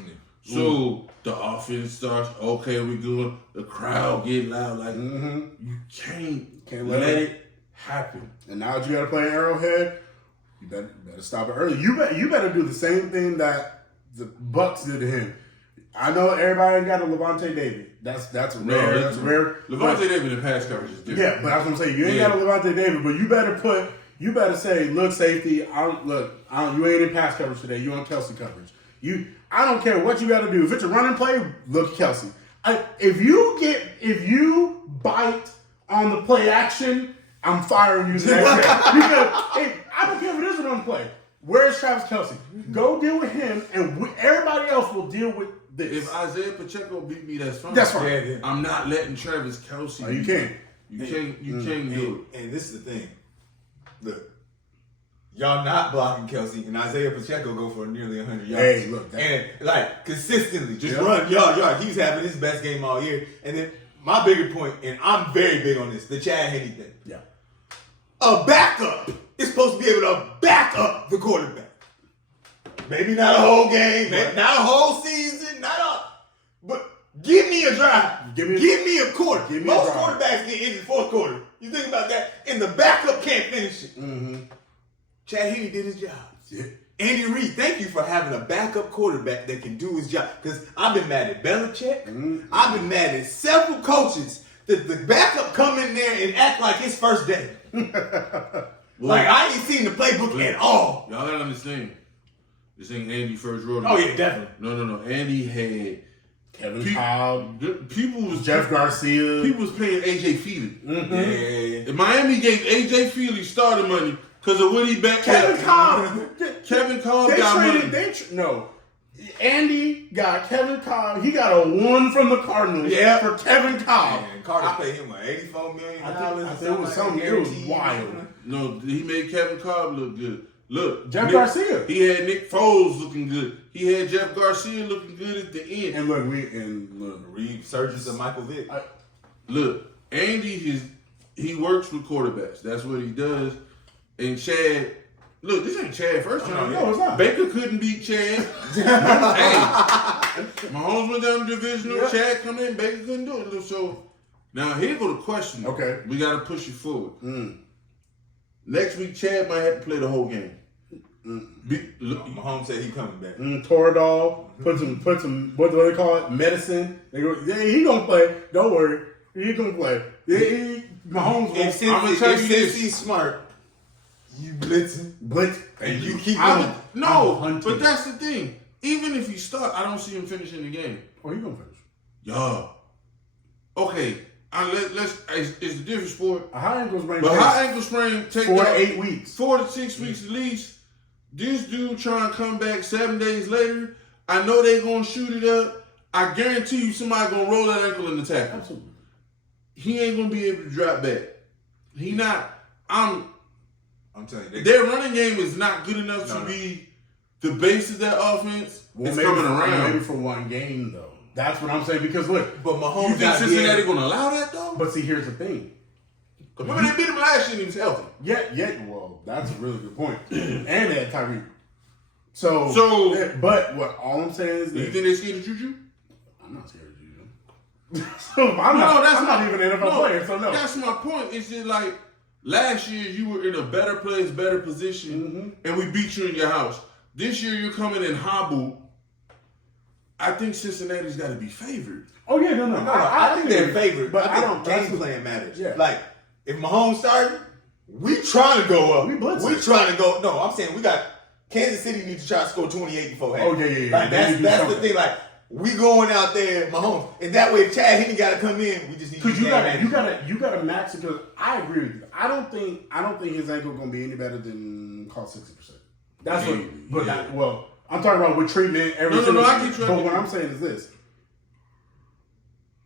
So the offense starts. Okay, we good. The crowd get loud. Like you can't let it happen. And now that you got to play Arrowhead, you better stop it early. You better do the same thing that the Bucks did to him. I know everybody ain't got a Levante David. That's rare. That's rare. Levante David in pass coverage is different. Yeah, but that's what I'm saying. You ain't got a Levante David, but you better say, look, safety. You ain't in pass coverage today. You on Kelsey coverage. I don't care what you got to do. If it's a running play, look Kelsey. If you bite on the play action, I'm firing you the next game. Because I don't care if it is a run play. Where's Travis Kelsey? Go deal with him, and everybody else will deal with this. If Isaiah Pacheco beat me, that's fine. That's fine. Yeah. I'm not letting Travis Kelsey. No, you can't. You can't do it. And this is the thing. Look, y'all not blocking Kelsey, and Isaiah Pacheco go for nearly 100 yards. Hey, look, and like consistently, just run yard. He's having his best game all year. And then my bigger point, and I'm very big on this, the Chad Henne thing. Yeah. A backup is supposed to be able to back up the quarterback. Maybe not a whole game, maybe not a whole season, but give me a drive. Give me a quarter. Most quarterbacks get injured fourth quarter. You think about that, and the backup can't finish it. Mm-hmm. Chad Henne did his job. Yeah. Andy Reid, thank you for having a backup quarterback that can do his job. Because I've been mad at Belichick. Mm-hmm. I've been mad at several coaches that the backup come in there and act like it's first day. Like I ain't seen the playbook at all. Y'all gotta understand. This ain't Andy first rodeo. Oh yeah, definitely. No. Andy had Kevin Cobb. People was Jeff Garcia. People was paying AJ Feely. Mm-hmm. Yeah. And Miami gave AJ Feely starting money because of what he back. Kevin Cobb. Kevin Cobb They got traded. money. No. Andy got Kevin Cobb. He got a 1 from the Cardinals for Kevin Cobb. Man, Cardinals paid him like $84 million. I think it was something. It was wild. No, he made Kevin Cobb look good. Look, Jeff Garcia. He had Nick Foles looking good. He had Jeff Garcia looking good at the end. And look, Resurgence of Michael Vick. Look, Andy he works with quarterbacks. That's what he does. And Chad, look, this ain't Chad first time. No, it's not. Baker couldn't beat Chad. Hey, Mahomes went down to divisional. Yeah. Chad come in. Baker couldn't do it. So now here go the question. Okay. We got to push it forward. Next week, Chad might have to play the whole game. Mahomes said he coming back. Toradol, put some, what do they call it? Medicine. They go, yeah, he gonna play. Don't worry. He gonna play. Mahomes If he's smart, you blitzing. blitz. And you keep but hunting. that's the thing. Even if he start, I don't see him finishing the game. Oh, he gonna finish. Yeah. Okay. It's a different sport. A high ankle sprain. But high ankle sprain take 4 to 8 weeks. 4 to 6 weeks at least. This dude trying to come back 7 days later. I know they gonna shoot it up. I guarantee you somebody gonna roll that ankle in the tackle. Absolutely. He ain't gonna be able to drop back. He not. I'm telling you, their running game is not good enough to be the base of that offense. It's coming around. Maybe for one game though. That's what I'm saying. Because look, but Mahomes you think Cincinnati gonna allow that though? But see, here's the thing. Remember they beat him last year and he was healthy. Well, that's a really good point. And they had Tyreek. So, but what all I'm saying is, you think they're scared of Juju? I'm not scared of Juju. I'm not even an NFL player. So no, that's my point. It's just like last year you were in a better place, better position, and we beat you in your house. This year you're coming in hobbled. I think Cincinnati's got to be favored. Oh yeah, no. I think they're favored, but I think game plan matters. Yeah. Like if Mahomes started, we trying to go up. We trying to go. No, I'm saying we got Kansas City need to try to score 28 before half. Oh yeah. Like that's the thing. Like we going out there, Mahomes, and that way if Chad Henne got to come in, we just need to you got to max it. Because I agree with you. I don't think his ankle gonna be any better than call 60%. That's what. I'm talking about with treatment, everything. I get you. But what I'm saying is this.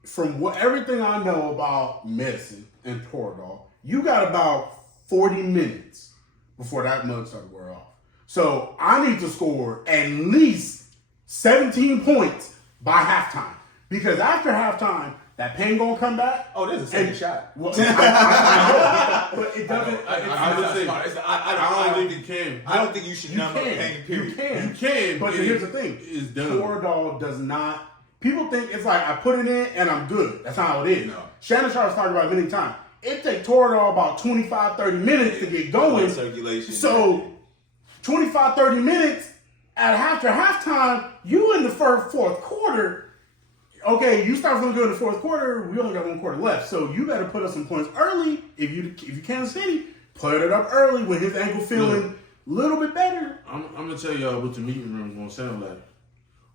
From everything I know about medicine and Toradol, you got about 40 minutes before that mug started to wear off. So I need to score at least 17 points by halftime. Because after halftime, that pain gonna come back. Oh, there's a second shot. Well, I know, but it doesn't. I don't think you can. I don't think you should numb up pain. Period. You can. But here's the thing: Toradol does not. People think it's like I put it in and I'm good. That's not how it is. No. Shannon Sharp's talked about it many times. It takes Toradol about 25, 30 minutes to get going. Circulation. So 25, 30 minutes after halftime, you in the fourth quarter. Okay, you start feeling good in the fourth quarter. We only got 1 quarter left, so you better put up some points early. If you Kansas City, put it up early with his ankle feeling a little bit better. I'm gonna tell y'all what the meeting room is gonna sound like.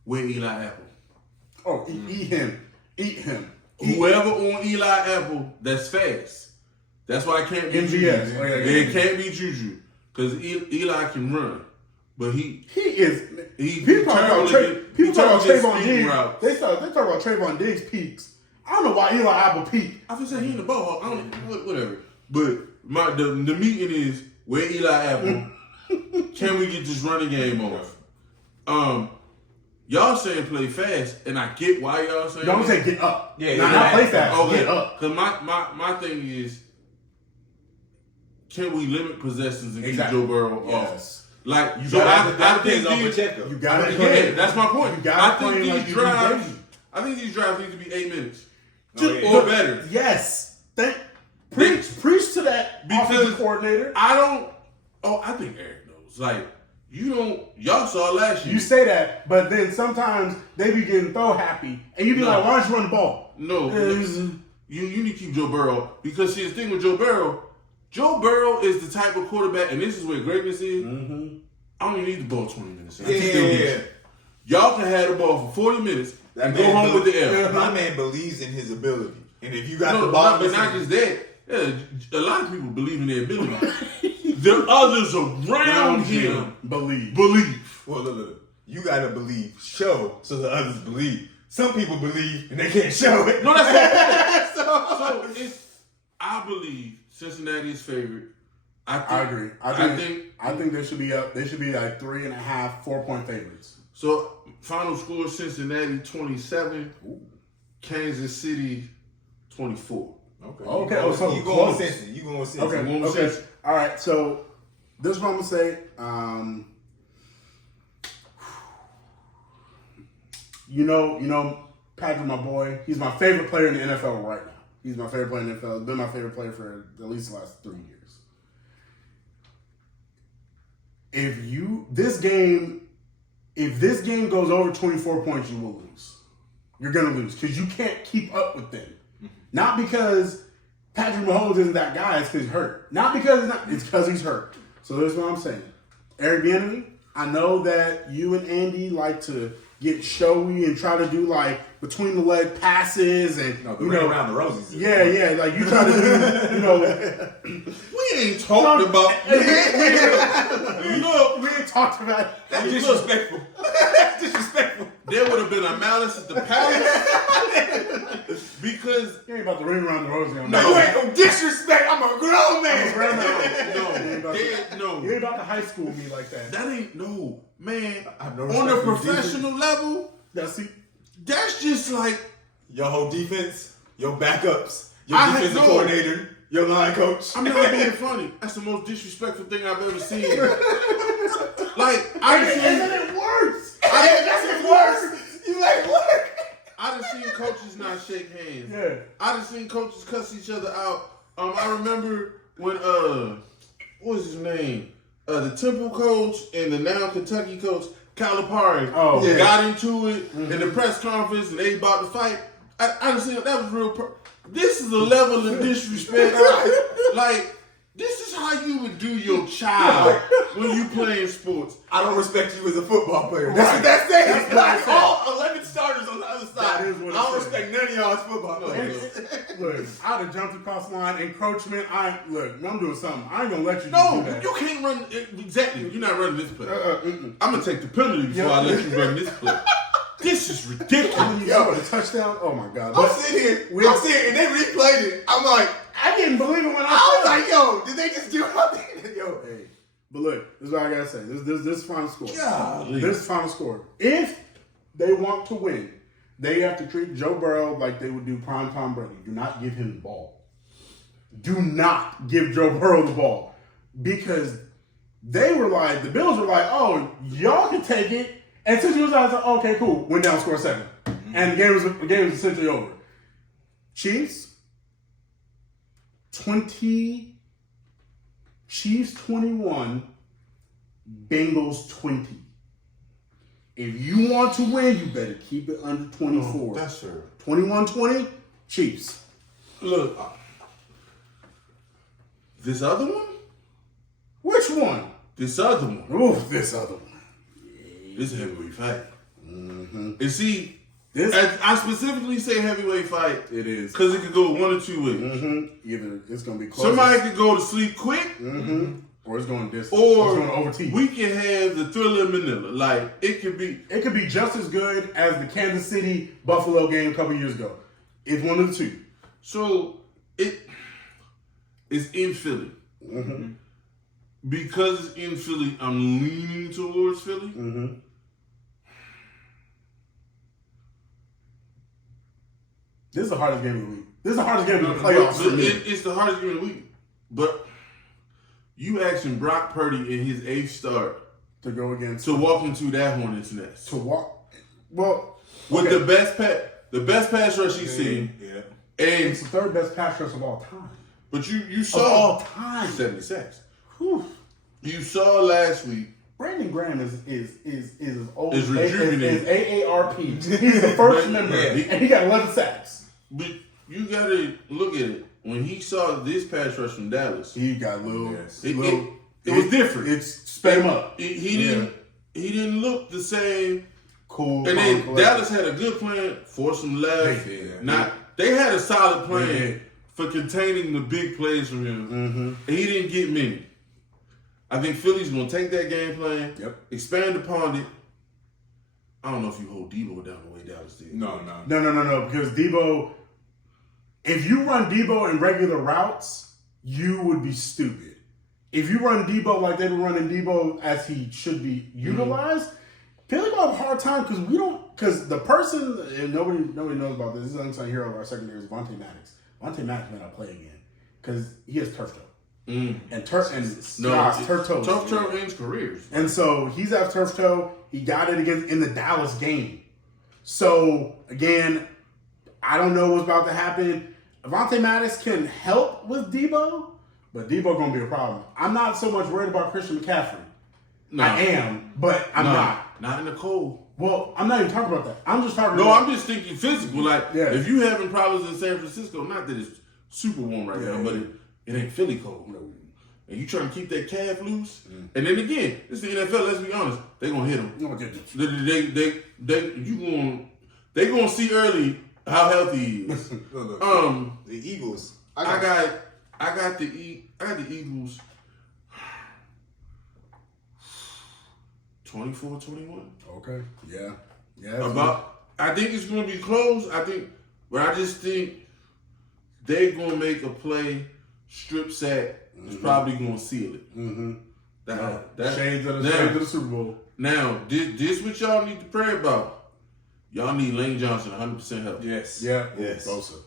Where Eli Apple? Oh, eat him. Whoever on Eli Apple that's fast. That's why it can't be Juju. It can't be Juju because Eli can run, but he is. People talk about Trayvon Diggs. They talk about Trayvon Diggs peaks. I don't know why Eli Apple peaked. I was saying he in the ball. I don't whatever. But the meeting is where Eli Apple Can we get this running game off? Y'all saying play fast, and I get why y'all saying. Don't say get up. Yeah, not play fast. Okay. Get up. Because my thing is, can we limit possessions and Exactly. keep Joe Burrow off? Yes. Like, You so gotta I put think on these, Pacheco. You got to yeah, play. that's my point. You gotta I think play these like you do drives. Brady. I think these drives need to be 8 minutes Oh, or better. Yes. Preach to that offensive coordinator. I think Eric knows. Like, y'all saw last year. You say that, but then sometimes they be getting throw happy, and you be like, why don't you run the ball? No, you need to keep Joe Burrow because see the thing with Joe Burrow is the type of quarterback, and this is where greatness is. Mm-hmm. I don't even need the ball 20 minutes. Yeah. Y'all can have the ball for 40 minutes and go home with the L. My man believes in his ability, and if you got the No, ball, but not just that. Yeah, a lot of people believe in their ability. The others around him Believe. Well, look. You gotta believe, show, so the others believe. Some people believe and they can't show it. No, that's not. So I believe Cincinnati is favored. I agree. I think they should be up. They should be like 3.5, 4-point favorites. So final score: Cincinnati 27, Kansas City 24. Okay. So you going Cincy. You going Cincy. Okay. All right. So this is what I'm gonna say. You know, Patrick, my boy. He's my favorite player in the NFL right now. He's my favorite player in the NFL. Been my favorite player for at least the last 3 years. If this game goes over 24 points, you will lose. You're gonna lose because you can't keep up with them. Not because Patrick Mahomes isn't that guy, it's because he's hurt. It's because he's hurt. So that's what I'm saying. Eric Bieniemy, I know that you and Andy like to get showy and try to do like between the leg passes and around the roses. Yeah, like you try to do, We ain't talked about. we ain't talked about. That's disrespectful. That's disrespectful. There would have been a malice at the palace because You ain't about to ring around the rosy on No, you ain't no disrespect. I'm a grown man. You ain't about to high school me like that. That ain't man. I know On the respect for professional level, that's just like your whole defense, your backups, your defensive coordinator, your line coach. I'm not being funny. That's the most disrespectful thing I've ever seen. Like I've seen it works. That's even worse. You like what? I done seen coaches not shake hands. Yeah. I done seen coaches cuss each other out. I remember when what was his name? The Temple coach and the now Kentucky coach, Calipari, got into it in the press conference and they about to fight. I done seen that was real. This is a level of disrespect. Like, this is how you would do your child when you playing sports. I don't respect you as a football player. Right. That's what that says. That's what it says. All 11 starters on the other side. That is what it I don't says. respect none of y'all as football players. Look, I'd have jumped across the line, encroachment. I'm doing something. I ain't gonna let you No, do that. you can't run. Exactly. You're not running this play. I'm going to take the penalty before I let you run this play. This is ridiculous. Yo, a touchdown. Oh my god! I'm sitting here, and they replayed it. I'm like, I didn't believe it when I was like, yo, did they just do something? Yo, hey, but look, this is what I gotta say. This final score. Golly. This final score. If they want to win, they have to treat Joe Burrow like they would do prime Tom Brady. Do not give him the ball. Do not give Joe Burrow the ball because the Bills were like, oh, y'all can take it. And since he was out, I was like, okay, cool. Went down, score 7. And the game was essentially over. Chiefs 21, Bengals 20. If you want to win, you better keep it under 24. That's fair. 21-20, Chiefs. Look, this other one? Which one? This other one. Ooh, this other one. This is a heavyweight fight. Mm-hmm. And see, This I specifically say heavyweight fight it is. because it could go one or two ways. Mm-hmm. Either it's gonna be close. Somebody could go to sleep quick, or it's going distance. or it's going overtime. we can have the thriller in Manila. Like it could be just as good as the Kansas City Buffalo game a couple years ago. It's one of the two. So it's in Philly. because it's in Philly, I'm leaning towards Philly. Mm-hmm. This is the hardest game of the week. This is the hardest game of the playoffs for me. It's the hardest game of the week. But you asking Brock Purdy in his 8th start To go against. to walk into that Hornets nest. To walk. Well. With okay. the best pass rush he's seen. Yeah. And It's the third best pass rush of all time. but you saw Of all time. 70 sacks. Whew. You saw last week. Brandon Graham is as old Is as rejuvenated. AARP. He's the first member, Yeah. and he got 11 sacks. But you gotta look at it. When he saw this pass rush from Dallas, He got little. Yes. it was different. It's sped him up. He didn't look the same. Cool. And calm, then collected. Dallas had a good plan, forced him left. They did. They had a solid They plan did. for containing the big plays from him. Mm-hmm. And he didn't get many. I think Philly's gonna take that game plan, expand upon it. I don't know if you hold Debo down the way Dallas did. No. No. Because Debo, if you run Debo in regular routes, you would be stupid. If you run Debo like they were running Debo as he should be utilized, Philly will have a hard time because the person, and nobody knows about this, is an unsung hero of our secondary is Vontae Maddox. Vontae Maddox may not play again because he has turf toe. And turf toe. Turf toe ends careers. And so he's at turf toe. He got it in the Dallas game. So again, I don't know what's about to happen. Avonte Maddox can help with Debo, but Debo gonna be a problem. I'm not so much worried about Christian McCaffrey. No. I am, but I'm not. Not in the cold. Well, I'm not even talking about that. I'm just talking. No, about... I'm just thinking physical. Like, if you having problems in San Francisco, not that it's super warm right now, but it ain't Philly cold. No. And you trying to keep that calf loose, and then again, it's the NFL. Let's be honest, they gonna hit him. They gonna see early how healthy he is. The Eagles. I got the Eagles 24-21. Okay. Yeah. I think it's gonna be close. But I just think they're gonna make a play, strip sack. It's probably gonna seal it. Mm-hmm. That shades of the Super Bowl. Now, this what y'all need to pray about. Y'all need Lane Johnson 100% healthy. Yes. Yeah. Yes. Also.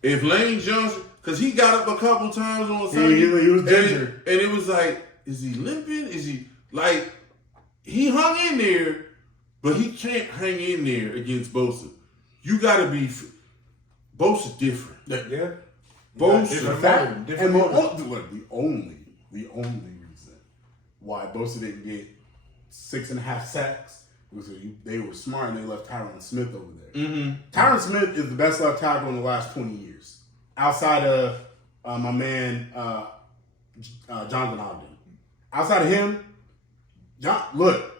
If Lane Johnson, because he got up a couple times on Sunday, he was ginger, and it was like, is he limping? Is he like? He hung in there, but he can't hang in there against Bosa. You gotta be. Bosa's different. Yeah. Bosa. And the only reason why Bosa didn't get 6.5 sacks was that they were smart and they left Tyron Smith over there. Mm-hmm. Tyron Smith is the best left tackle in the last 20 years, outside of my man Jonathan Ogden. Outside of him, look,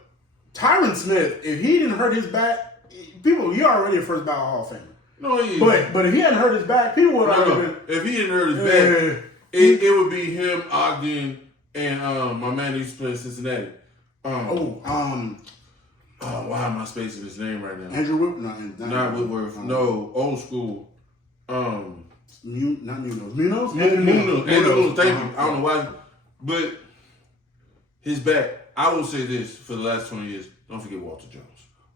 Tyron Smith, if he didn't hurt his back, he already a first ballot Hall of Famer. No, he is. But if he hadn't hurt his back, people would have been. If he didn't hurt his back, it would be him, Ogden, and my man who used to play in Cincinnati. Why am I spacing his name right now? Andrew Whitworth. Not Whitworth. No, old school. Not Munoz. Munoz. Munoz. Thank you. I don't know why, but his back. I will say this for the last 20 years. Don't forget Walter Jones.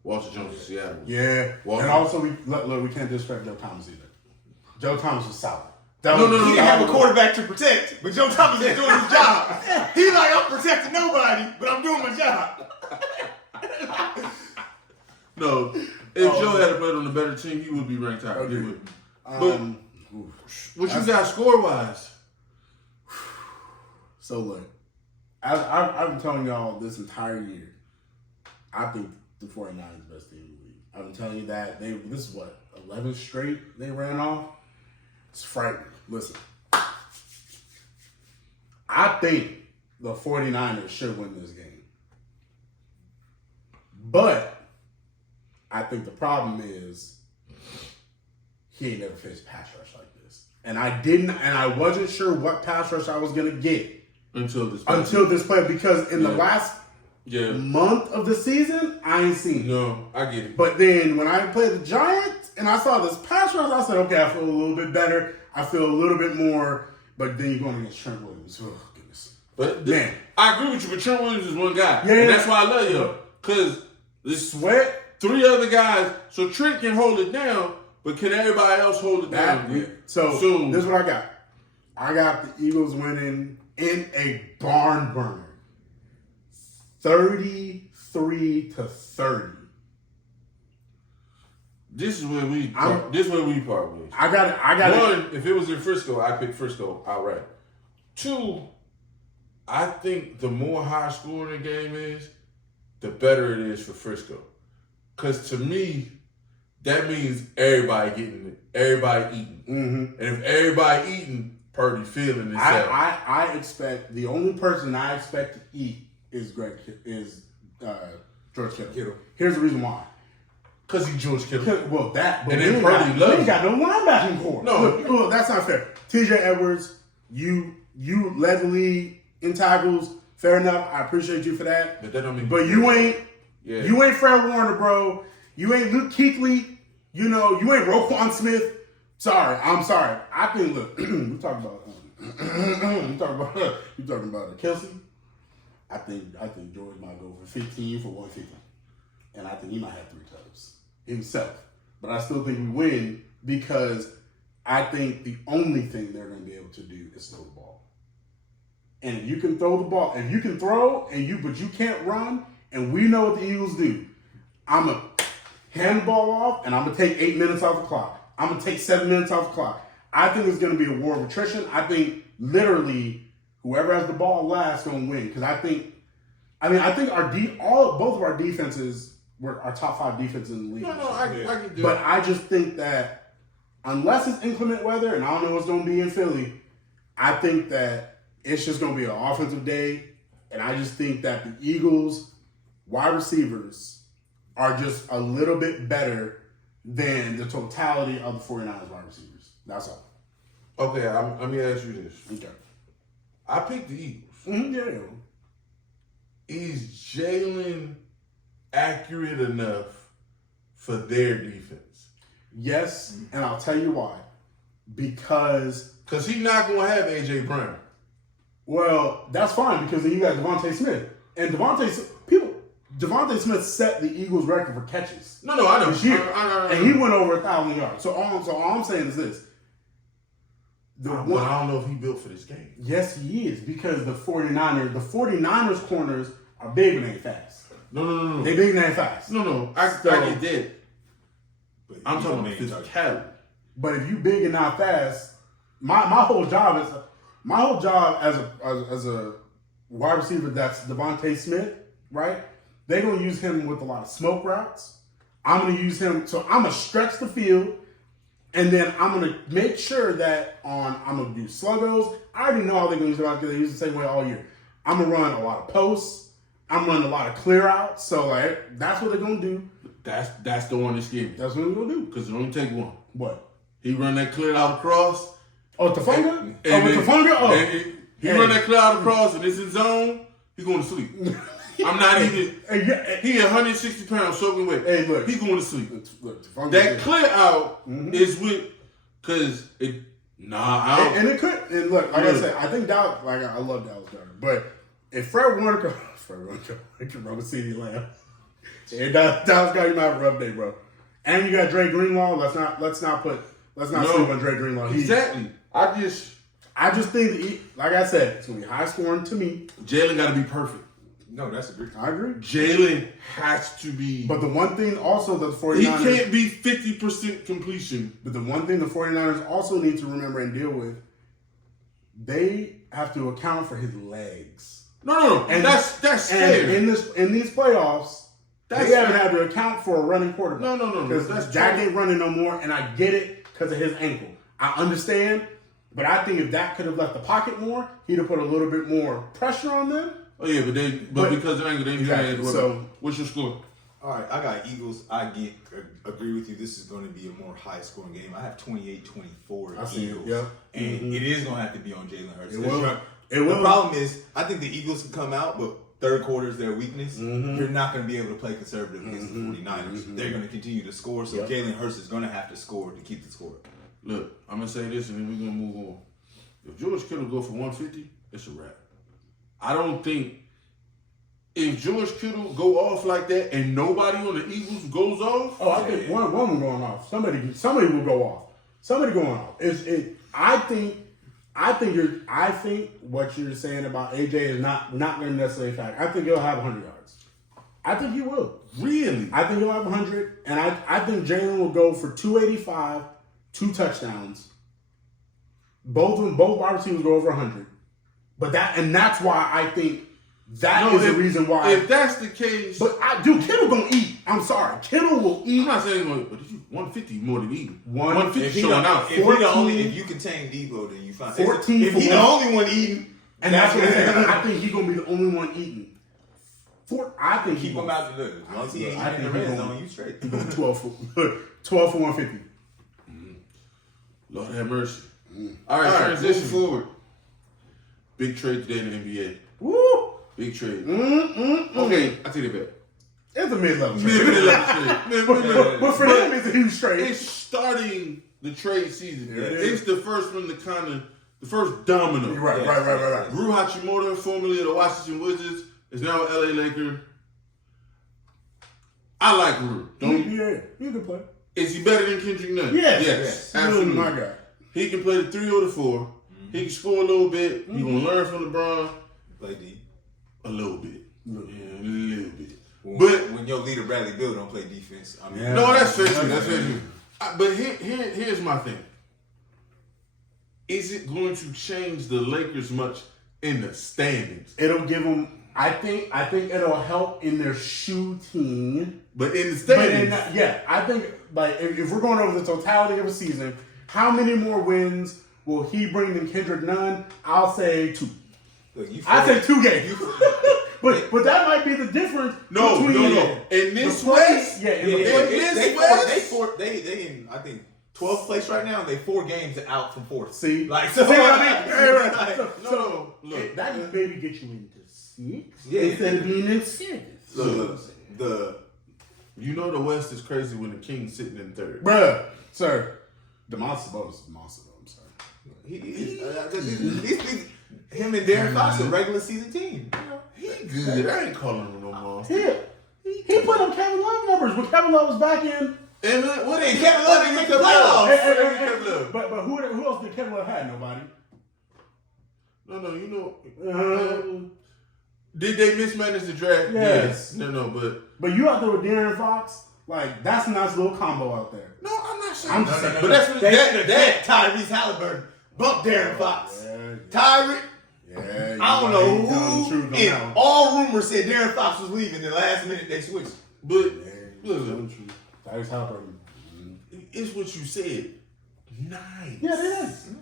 Walter Jones in Seattle. And also we can't disrespect Joe Thomas either. Joe Thomas was solid. He didn't have a quarterback to protect, but Joe Thomas is doing his job. He's like, I'm protecting nobody, but I'm doing my job. No, if Joe had played on a better team, he would be ranked higher. He would. But what you got score wise? So look, I've been telling y'all this entire year, I think the 49ers is the best team in the league. I've been telling you that this is what 11 straight they ran off. It's frightening. Listen, I think the 49ers should win this game. But I think the problem is he ain't never faced pass rush like this. And I wasn't sure what pass rush I was gonna get until this play because in the last month of the season, I ain't seen it. No, I get it. But then when I played the Giants and I saw this pass rush, I said, okay, I feel a little bit better. I feel a little bit more. But then you're going against Trent Williams. Oh, goodness. But Man. I agree with you, but Trent Williams is one guy. Yeah. And that's why I love you. Because this Sweat. 3 other guys. So Trent can hold it down, but can everybody else hold it down? So this is what I got. I got the Eagles winning in a barn burner. 33-30. This is where we part ways. I got it. One, if it was in Frisco, I'd pick Frisco outright. 2, I think the more high scoring the game is, the better it is for Frisco. Because to me, that means everybody getting it, everybody eating. Mm-hmm. And if everybody eating, Purdy feeling it. I expect the only person I expect to eat is George Kittle. Here's the reason why. Because he's George Kittle. Well, that. But and then Purdy loves. We ain't got no linebacking core. No, look, that's not fair. T.J. Edwards, you led the league in tackles. Fair enough. I appreciate you for that. But that don't mean. But you ain't. Yeah. You ain't Fred Warner, bro. You ain't Luke Kuechly. You know, you ain't Roquan Smith. Sorry, I'm sorry. I think. Look, we talking about. You talking about Kelsey? I think George might go for 15 for 150, and I think he might have 3 touchdowns himself. But I still think we win because I think the only thing they're going to be able to do is throw the ball. And if you can throw the ball, if you can throw but you can't run, and we know what the Eagles do, I'm gonna hand the ball off and I'm gonna take 8 minutes off the clock. I'm gonna take 7 minutes off the clock. I think it's going to be a war of attrition. I think literally whoever has the ball last is going to win. Because I think both of our defenses were our top 5 defenses in the league. No, I can do But it. I just think that unless it's inclement weather, and I don't know what's going to be in Philly, I think that it's just going to be an offensive day. And I just think that the Eagles wide receivers are just a little bit better than the totality of the 49ers wide receivers. That's all. Okay, let me ask you this. Okay. I picked the Eagles. Mm-hmm, yeah. Is Jalen accurate enough for their defense? Yes, and I'll tell you why. Because he's not going to have A.J. Brown. Well, that's fine because then you got Devontae Smith. And Devontae Smith set the Eagles record for catches. No, I know. This year. And he went over 1,000 yards. So all I'm saying is this. I don't know if he built for this game. Yes, he is. Because the 49ers corners are big and ain't fast. No. They big and ain't fast. No. I get that. But I'm talking about physicality. But if you big and not fast, my whole job as a wide receiver that's Devontae Smith, right? They're gonna use him with a lot of smoke routes. I'm gonna use him, so I'm gonna stretch the field, and then I'm gonna make sure that I'm gonna do sluggos. I already know how they're gonna use it because they use the same way all year. I'm gonna run a lot of posts. I'm running a lot of clear outs. So like that's what they're gonna do. That's the one that's scary. That's what they're gonna do. Because it only take one. What? He run that clear out across. Oh, Tafunga? He run that clear out across and it's in zone. He going to sleep. I'm not even. He 160 pounds soaking wet. Hey, look. He going to sleep. Look, that clear out is with because it. I don't. And it could. And look, like I said, I think Dallas. Like I love Dallas Goedert, but if Fred Warner can run with CeeDee Lamb, and Dallas Goedert, you might have a rough day, bro. And you got Dre Greenlaw. Let's not sleep on Dre Greenlaw. Exactly. I just think, like I said, it's gonna be high scoring to me. Jalen got to be perfect. No, that's agreed. I agree. Jalen has to be. But the one thing also that the 49ers... He can't be 50% completion. But the one thing the 49ers also need to remember and deal with, they have to account for his legs. No. And that's fair. In these playoffs, they haven't had to account for a running quarterback. No. Because Dak ain't running no more, and I get it because of his ankle. I understand, but I think if Dak could have left the pocket more, he'd have put a little bit more pressure on them. Oh yeah, but because of anger, they exactly. So what's your score? All right, I got Eagles. Agree with you. This is going to be a more high-scoring game. I have 28-24 Eagles. Yeah. And it is going to have to be on Jalen Hurts. It will. The problem is, I think the Eagles can come out, but third quarter is their weakness. You're not going to be able to play conservative against the 49ers. They're going to continue to score, so Jalen Hurts is going to have to score to keep the score. Look, I'm going to say this and then we're going to move on. If George Kittle go for 150, it's a wrap. I don't think if George Kittle go off like that and nobody on the Eagles goes off. Oh, I think one will going off. Somebody will go off. Somebody going off. I think what you're saying about AJ is not going to necessarily fact. I think he'll have 100 yards. I think he will. Really? I think he'll have 100, and I think Jalen will go for 285, 2 touchdowns. Both wide receivers go over 100. But that's why I think that is the reason why. If that's the case, but Kittle gonna eat. I'm sorry, Kittle will eat. I'm not saying he's gonna, but if you 150 more than eating. 150 showing out. If you contain Debo, then you find 14. If he's the only one eating, and that's what I'm saying. I think he's gonna be the only one eating. I think keep him out the litter. Once he ain't in the red zone, you straight. 12 for 150. Lord have mercy. All right, transition forward. Big trade today in the NBA. Woo! Big trade. Okay, I take it back. It's a mid-level trade. Mid-level trade. But for him, it's a huge trade. It's starting the trade season. Yeah, it's the first one the first domino. Right. Rui Hachimura, formerly of the Washington Wizards, is now an LA Laker. I like Rui. Yeah, he's a good player. Is he better than Kendrick Nunn? Yes. Absolutely. My guy. He can play the 3 or the 4. He can score a little bit. He gonna learn from LeBron. Play D. A little bit. Yeah, a little bit. When your leader Bradley Beal don't play defense, I mean, no, that's fair. That's fair. But here's my thing. Is it going to change the Lakers much in the standings? It'll give them. I think it'll help in their shooting. But in the standings, I think if we're going over the totality of a season, how many more wins will he bring than Kendrick Nunn? I'll say 2. Look, I say 2 games. But that might be the difference. No. In this West, they in I think 12th place right now. They 4 games out from 4th. See, look, that can maybe get you into 6 Yeah, instead of being in 6. Look, the West is crazy when the King's sitting in 3rd. Bruh, sir, the monster boat is the monster. I'm sorry. Him and Darren Fox a regular season team. He good. I ain't calling him no monster. He put up Kevin Love numbers when Kevin Love was back in. And what ain't Kevin Love didn't make the playoffs. But who else did Kevin Love have? Nobody. No, did they mismanage the draft? Yes. No, but you out there with Darren Fox, like that's a nice little combo out there. No, I'm not saying. I'm just saying. But that's that Tyrese Halliburton bumped Darren Fox. Tyrese. Yeah, I don't know who in all rumors said Darren Fox was leaving. The last minute they switched. But look, Tyrese Halliburton. It's what you said. Nice. Yeah,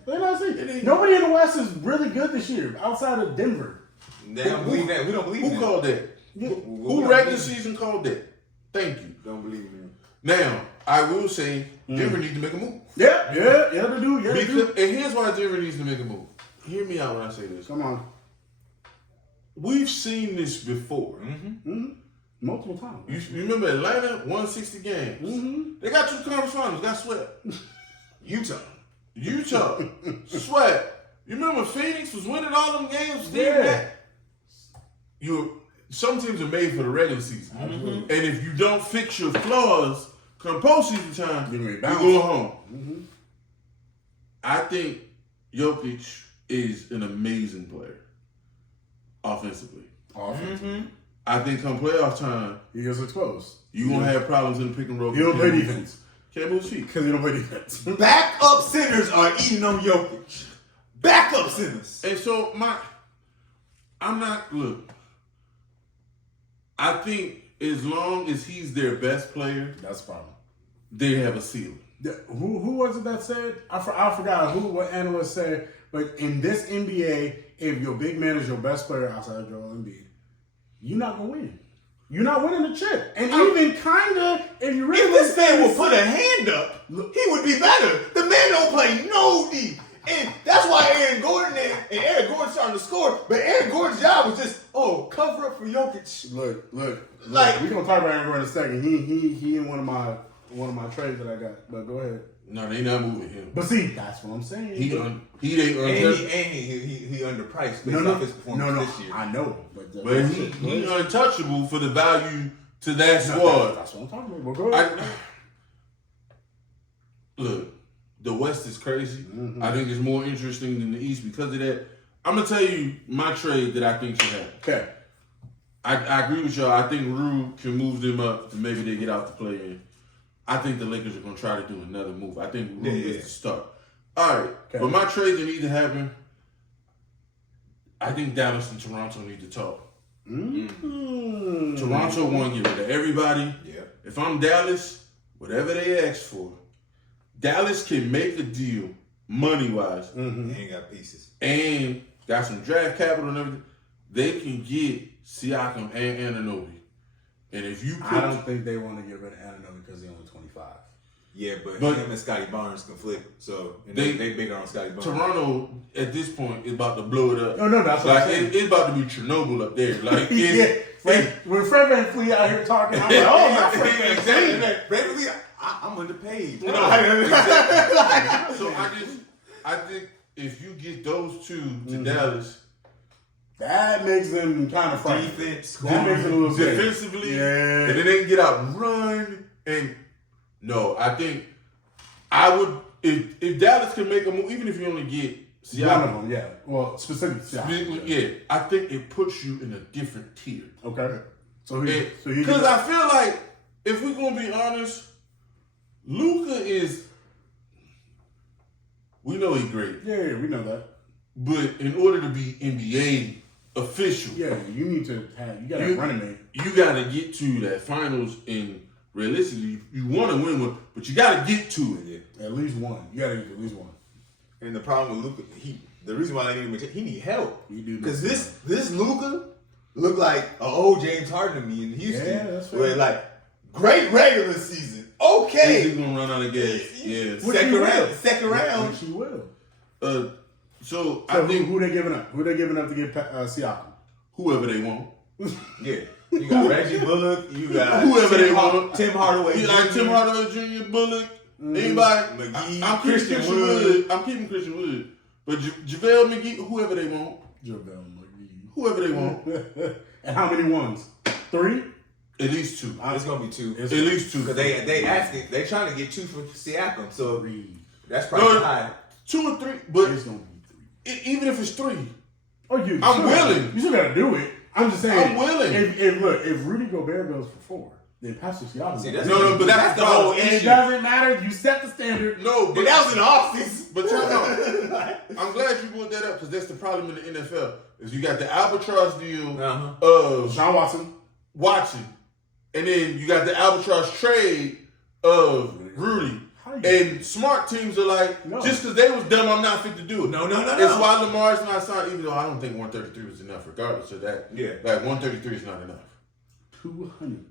they're nice. Nobody in the West is really good this year outside of Denver. They don't believe that. We don't believe Who called that? Who regular season called that? Thank you. Don't believe in him. Now, I will say Denver needs to make a move. Yeah, they do. And here's why Denver needs to make a move. Hear me out when I say this. Come on. We've seen this before. Multiple times. You remember Atlanta won 60 games. They got 2 conference finals, got swept. Utah swept. You remember Phoenix was winning all them games? Some teams are made for the regular season. And if you don't fix your flaws come postseason time, you go home. I think Jokic is an amazing player offensively. I think come playoff time, he gets exposed. You're going to have problems in the pick and roll. He don't play defense. Can't move his feet. Because he don't play defense. Backup centers are eating on Jokic. Backup centers. And so I think as long as he's their best player, that's the problem. They have a ceiling. Who was it that said? I forgot what analyst said, but in this NBA, if your big man is your best player outside of Joel Embiid, you're not going to win. You're not winning the chip. And even kind of, if you really... If this man would put a hand up, he would be better. The man don't play no D. And that's why Aaron Gordon and Aaron Gordon starting to score. But Aaron Gordon's job was just, cover up for Jokic. Look. Like, we're going to talk about Aaron Gordon in a second. He in one of my trades that I got. But go ahead. No, they not moving him. But see, that's what I'm saying. He and he underpriced based off his performance this year. I know, but he untouchable for the value to that squad. That's what I'm talking about. Well, go ahead. Look, the West is crazy. Mm-hmm. I think it's more interesting than the East because of that. I'm gonna tell you my trade that I think should happen. Okay. I agree with y'all. I think Rue can move them up and maybe they get out the play-in. I think the Lakers are going to try to do another move. I think Rue is the start. All right. Okay. But my trade that need to happen, I think Dallas and Toronto need to talk. Mm-hmm. Toronto want to get rid of everybody. Yeah. If I'm Dallas, whatever they ask for, Dallas can make a deal money-wise They ain't got pieces. and got some draft capital and everything. They can get Siakam and Anunoby. And if you I don't think they want to get rid of Anunoby because he's only 25. Yeah, but him and Scotty Barnes conflict. So they bigger on Scotty Barnes. Toronto at this point is about to blow it up. No, that's what I'm saying. It's about to be Chernobyl up there. Like when Fred VanVleet out here talking, I'm like, oh, not Fred VanVleet. Exactly. Bradley, I'm underpaid. No, exactly. So I think if you get those two to Dallas, that makes them kind of frightening. Defense, That makes it a little bit. defensively, Yeah. and then they can get out and run. And no, I think I would if Dallas can make a move, even if you only get Siakam. One of them, yeah. Well, specifically Siakam. Yeah, I think it puts you in a different tier. Okay. Because I feel like if we're gonna be honest, Luka is. We know he's great, Yeah, we know that. but in order to be NBA official, Yeah, you need to have, you got to run it. you got to get to that finals. And realistically, you want to win one, but you got to get to it. At least one. You got to get at least one. And the problem with Luka, the reason why they need him, he need help. You do Because this Luka looked like an old James Harden to me in Houston. Yeah, that's fair. Where like great regular season, okay. He's gonna run out of gas. Yeah. Second round. Which he will. So I I think who they giving up? Who they giving up to get Siakam? whoever they want. Yeah. You got Reggie Bullock. You got Whoever they want. Tim Hardaway. You like Tim Hardaway Jr., Bullock, anybody. McGee, I'm keeping Christian Wood. I'm keeping Christian Wood. But JaVale McGee, whoever they want. JaVale McGee. Whoever they want. And how many ones? 3? At least 2. It's gonna be 2. At least 2. Because they trying to get 2 for Siakam. So 3. that's probably high. 2 or 3. But It's gonna be 3. even if it's 3, Oh, I'm willing. You still gotta do it. I'm just saying. I'm willing. If Rudy Gobert goes for 4, then Pastor Siakam. See, but that's the whole And it issue. doesn't matter. You set the standard. No, but But that was in the offseason. But time out. I'm glad you brought that up because that's the problem in the NFL. Is you got the albatross deal of Sean Watson, and then you got the albatross trade of Rudy. And smart teams are like, just because they was dumb, I'm not fit to do it. No. It's why Lamar's not signed, even though I don't think 133 was enough, regardless of that. Yeah. Like 133 is not enough. 200.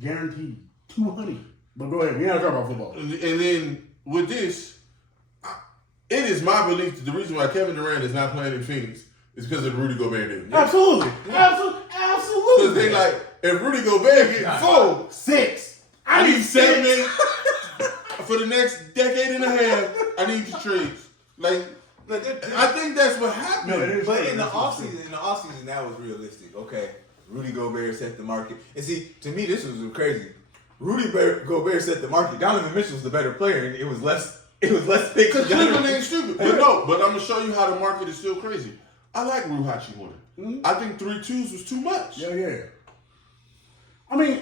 Guaranteed. 200. But go ahead. We gotta talk about football. And then with this, it is my belief that the reason why Kevin Durant is not playing in Phoenix is because of the Rudy Gobert deal. Absolutely. Because they like, if Rudy Gobert get 4, 6. I need 7 minutes for the next decade and a half. I need to trade. Like, I think that's what happened. But in the offseason, that was realistic. Okay, Rudy Gobert set the market. And see, to me, this was crazy. Rudy Gobert set the market. Donovan Mitchell was the better player, and it was less picks. Because Cleveland ain't stupid. But no, but I'm going to show you how the market is still crazy. I like Rui Hachimura. I think 3 2s was too much. Yeah. I mean,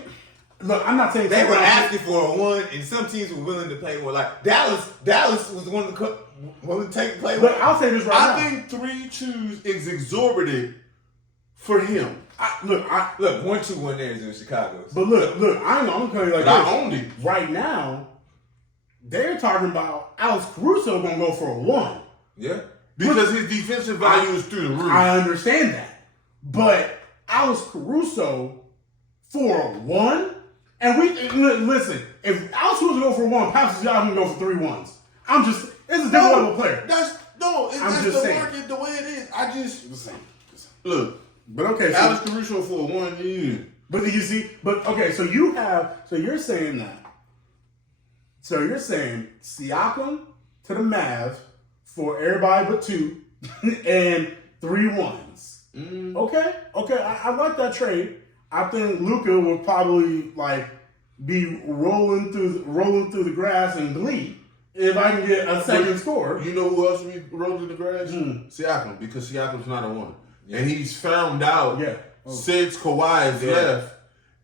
look, I'm not saying they were asking for a 1, and some teams were willing to pay 1. Like Dallas was the one willing to play 1. But I'll say this right now. I think 3 2s is exorbitant for him. Look, 1-2 there is in Chicago. But look, I'm gonna tell you like I this. owned it. Right now, they're talking about Alex Caruso gonna go for a 1. Yeah. Because his defensive value is through the roof. I understand that. But Alex Caruso for a 1? And listen, if Alex Caruso go for 1, Pastor Siakam go for 3 1s. It's a different level player. That's the saying. market the way it is. I just look. But okay, Alex Caruso for a 1, yeah. so you're saying that. But you're saying that. But okay, so you have, so you're saying that. But okay, so you have, so you're saying that. But okay, so you have, so you're saying that. But okay, so you have, so you're saying that. But okay, so you have, so you're saying that. But okay, so you have, so you're saying that. But okay, so you have, so you're saying that. But okay, so you're saying that. So you're saying Siakam to the Mavs for everybody but 2 and 3 ones. Okay. I like that trade. I think Luka will probably be rolling through the grass in glee if I can get a second score. You know who else be rolling the grass? Siakam, because Siakam's not a 1. And he's found out since Kawhi has left.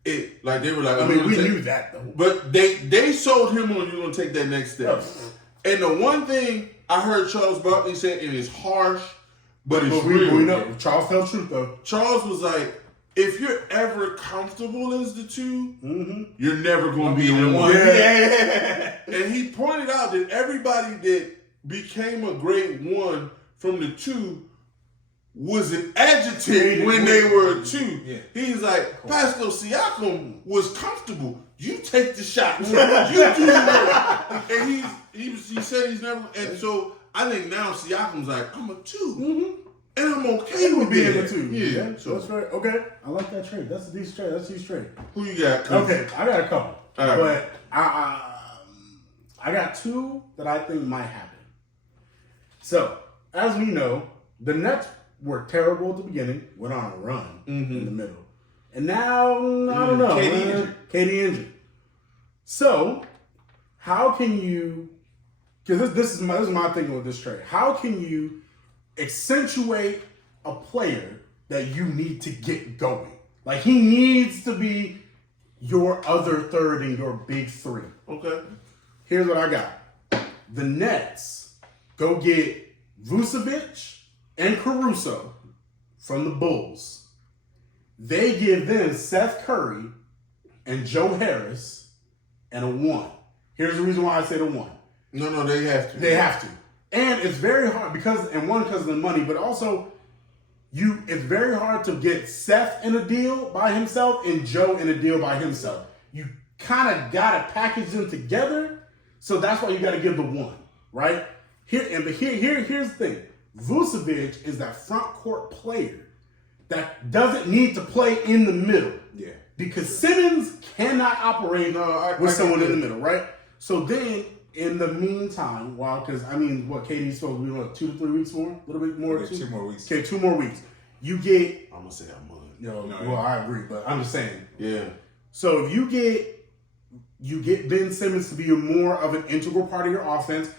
They were like, we knew that though. But they sold him on you're gonna take that next step. And the one thing I heard Charles Barkley say, it is harsh, but it's real. We know Charles tells truth though. Charles was like, if you're ever comfortable as the 2, you're never gonna be in the 1. Yeah. And he pointed out that everybody that became a great 1 from the 2 was an adjective when they were a 2. Yeah. He's like, Pascal Siakam was comfortable. You take the shot. You do the work. And he said he's never. And so I think now Siakam's like, I'm a 2. And I'm okay with being a 2. Yeah. So that's right. Okay. I like that trade. That's a decent trade. That's a decent trade. Who you got? Okay. I got a couple. All right. But I got 2 that I think might happen. So, as we know, the Nets were terrible at the beginning, went on a run in the middle. And now, I don't know. KD injured. So, how can you, because this is my thinking with this trade. How can you accentuate a player that you need to get going? Like, he needs to be your other third in your big 3. Okay. Here's what I got. The Nets go get Vucevic and Caruso from the Bulls. They give them Seth Curry and Joe Harris and a 1. Here's the reason why I say the 1. No, they have to. They have to. And it's very hard because of the money, but also it's very hard to get Seth in a deal by himself and Joe in a deal by himself. You kind of got to package them together, so that's why you got to give the 1, right? Here's the thing. Vucevic is that front court player that doesn't need to play in the middle. Yeah. Because Simmons cannot operate with someone in the middle, right? So then, in the meantime, KD's supposed to be 2 to 3 weeks more? A little bit more? Yeah, 2 more weeks. Okay, 2 more weeks. You get... I'm going to say a month. Well, I agree, but I'm just saying. Yeah. So if you get Ben Simmons to be more of an integral part of your offense,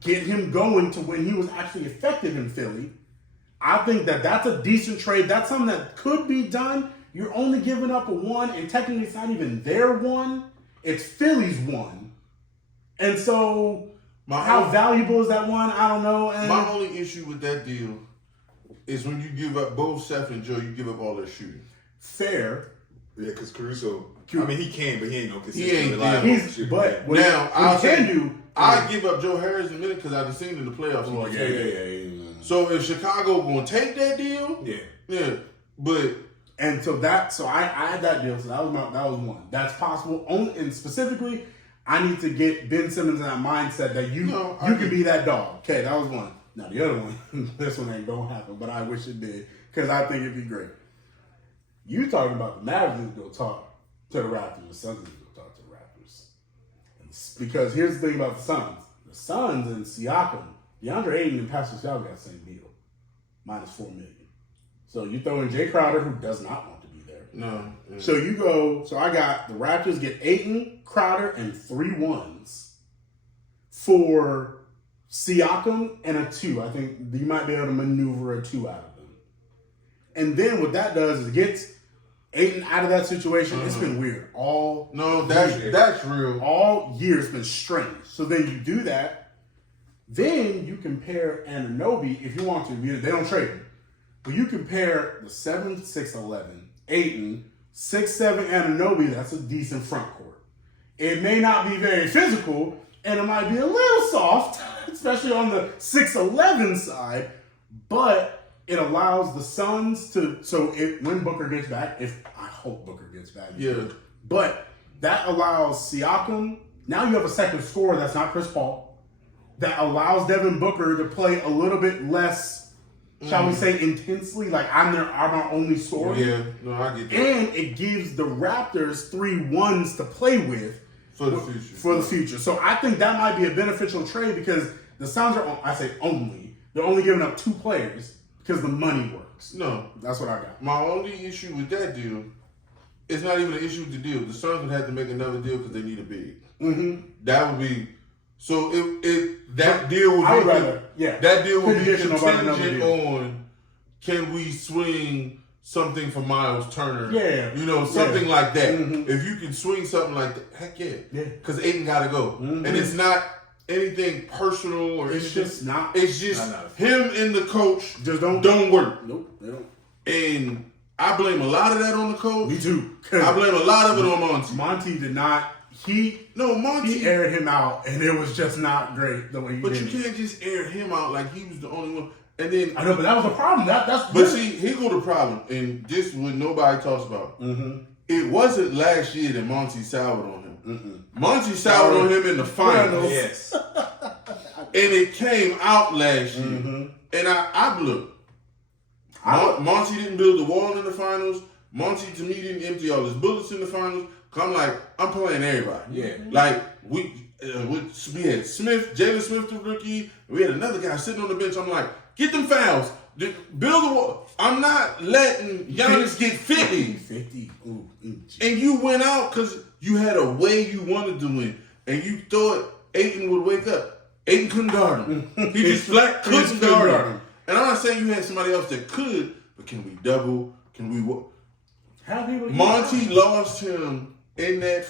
get him going to when he was actually effective in Philly, I think that's a decent trade. That's something that could be done. You're only giving up a 1, and technically it's not even their 1. It's Philly's 1. And so, how valuable is that 1? I don't know. And my only issue with that deal is when you give up both Seth and Joe, you give up all their shooting. Fair. Yeah, because Caruso, he can, but he ain't no consistent. He ain't reliable shooter. But now, I give up Joe Harris in a minute because I've seen in the playoffs. Well, yeah. So if Chicago gonna take that deal, but and so I had that deal. So that was 1. That's possible. And specifically, I need to get Ben Simmons in that mindset that you can be that dog. Okay, that was 1. Now the other one, this one ain't gonna happen, but I wish it did because I think it'd be great. You talking about the Mavericks need to go talk to the Raptors. The Suns need to go talk to the Raptors. Because here's the thing about the Suns. The Suns and Siakam, DeAndre Ayton and Pascal Siakam got the same deal. Minus $4 million. So you throw in Jay Crowder, who does not want to be there. No. Yeah. So I got the Raptors get Ayton, Crowder, and 3 1s for Siakam and a 2. I think you might be able to maneuver a 2 out of them. And then what that does is it gets Ayton out of that situation. It's been weird that's real. All year it's been strange. So then you do that. Then you compare Anunoby, if you want to. They don't trade him. But you compare the 7'6", Ayton, 6'7" Anunoby, that's a decent front court. It may not be very physical, and it might be a little soft, especially on the 6'11" side, but it allows the Suns to, when Booker gets back, I hope Booker gets back. Yeah. But that allows Siakam, now you have a second scorer that's not Chris Paul, that allows Devin Booker to play a little bit less, shall we say, intensely, like I'm our only scorer. Yeah, no, I get that. And it gives the Raptors 3 1s to play with For the future. For the future. So I think that might be a beneficial trade because the Suns are, I say only, they're only giving up 2 players because the money works. No. That's what I got. My only issue with that deal, it's not even an issue with the deal. The Suns would have to make another deal because they need a big. Mm-hmm. That would be so. That deal would I would be rather, yeah. that deal would be Conditional about another contingent deal. on can we swing something for Miles Turner? Yeah. You know, something like that. Mhm. If you can swing something like that, heck yeah. Yeah. Because Aiden got to go, Mhm. and it's not anything personal or It's anything. just not. It's just Not him and the coach Just don't work. Nope. They don't. And I blame a lot of that on the coach. Me too. I blame a lot of it on Monty. Monty did not. Monty. He aired him out, and it was just not great the way he But did you it. can't just air him out like he was the only one. And then I know, but that was the problem. That's. But see, here go the problem, and this what nobody talks about. Mm-hmm. It wasn't last year that Monty soured on him. Mm-mm. Monty soured on him in the finals, Yes. and it came out last year. Mm-hmm. And I look, Monty didn't build the wall in the finals. Monty to me didn't empty all his bullets in the finals. Cause I'm like, I'm playing everybody. Yeah. Like we had Smith, Jalen Smith the rookie. We had another guy sitting on the bench. I'm like, get them fouls. Build the wall. I'm not letting Giannis get 50. 50. Ooh. And you went out because you had a way you wanted to win. And you thought Ayton would wake up. Ayton couldn't guard him. He just flat couldn't guard him. And I'm not saying you had somebody else that could, but can we double? Can we what? Monty lost him in that.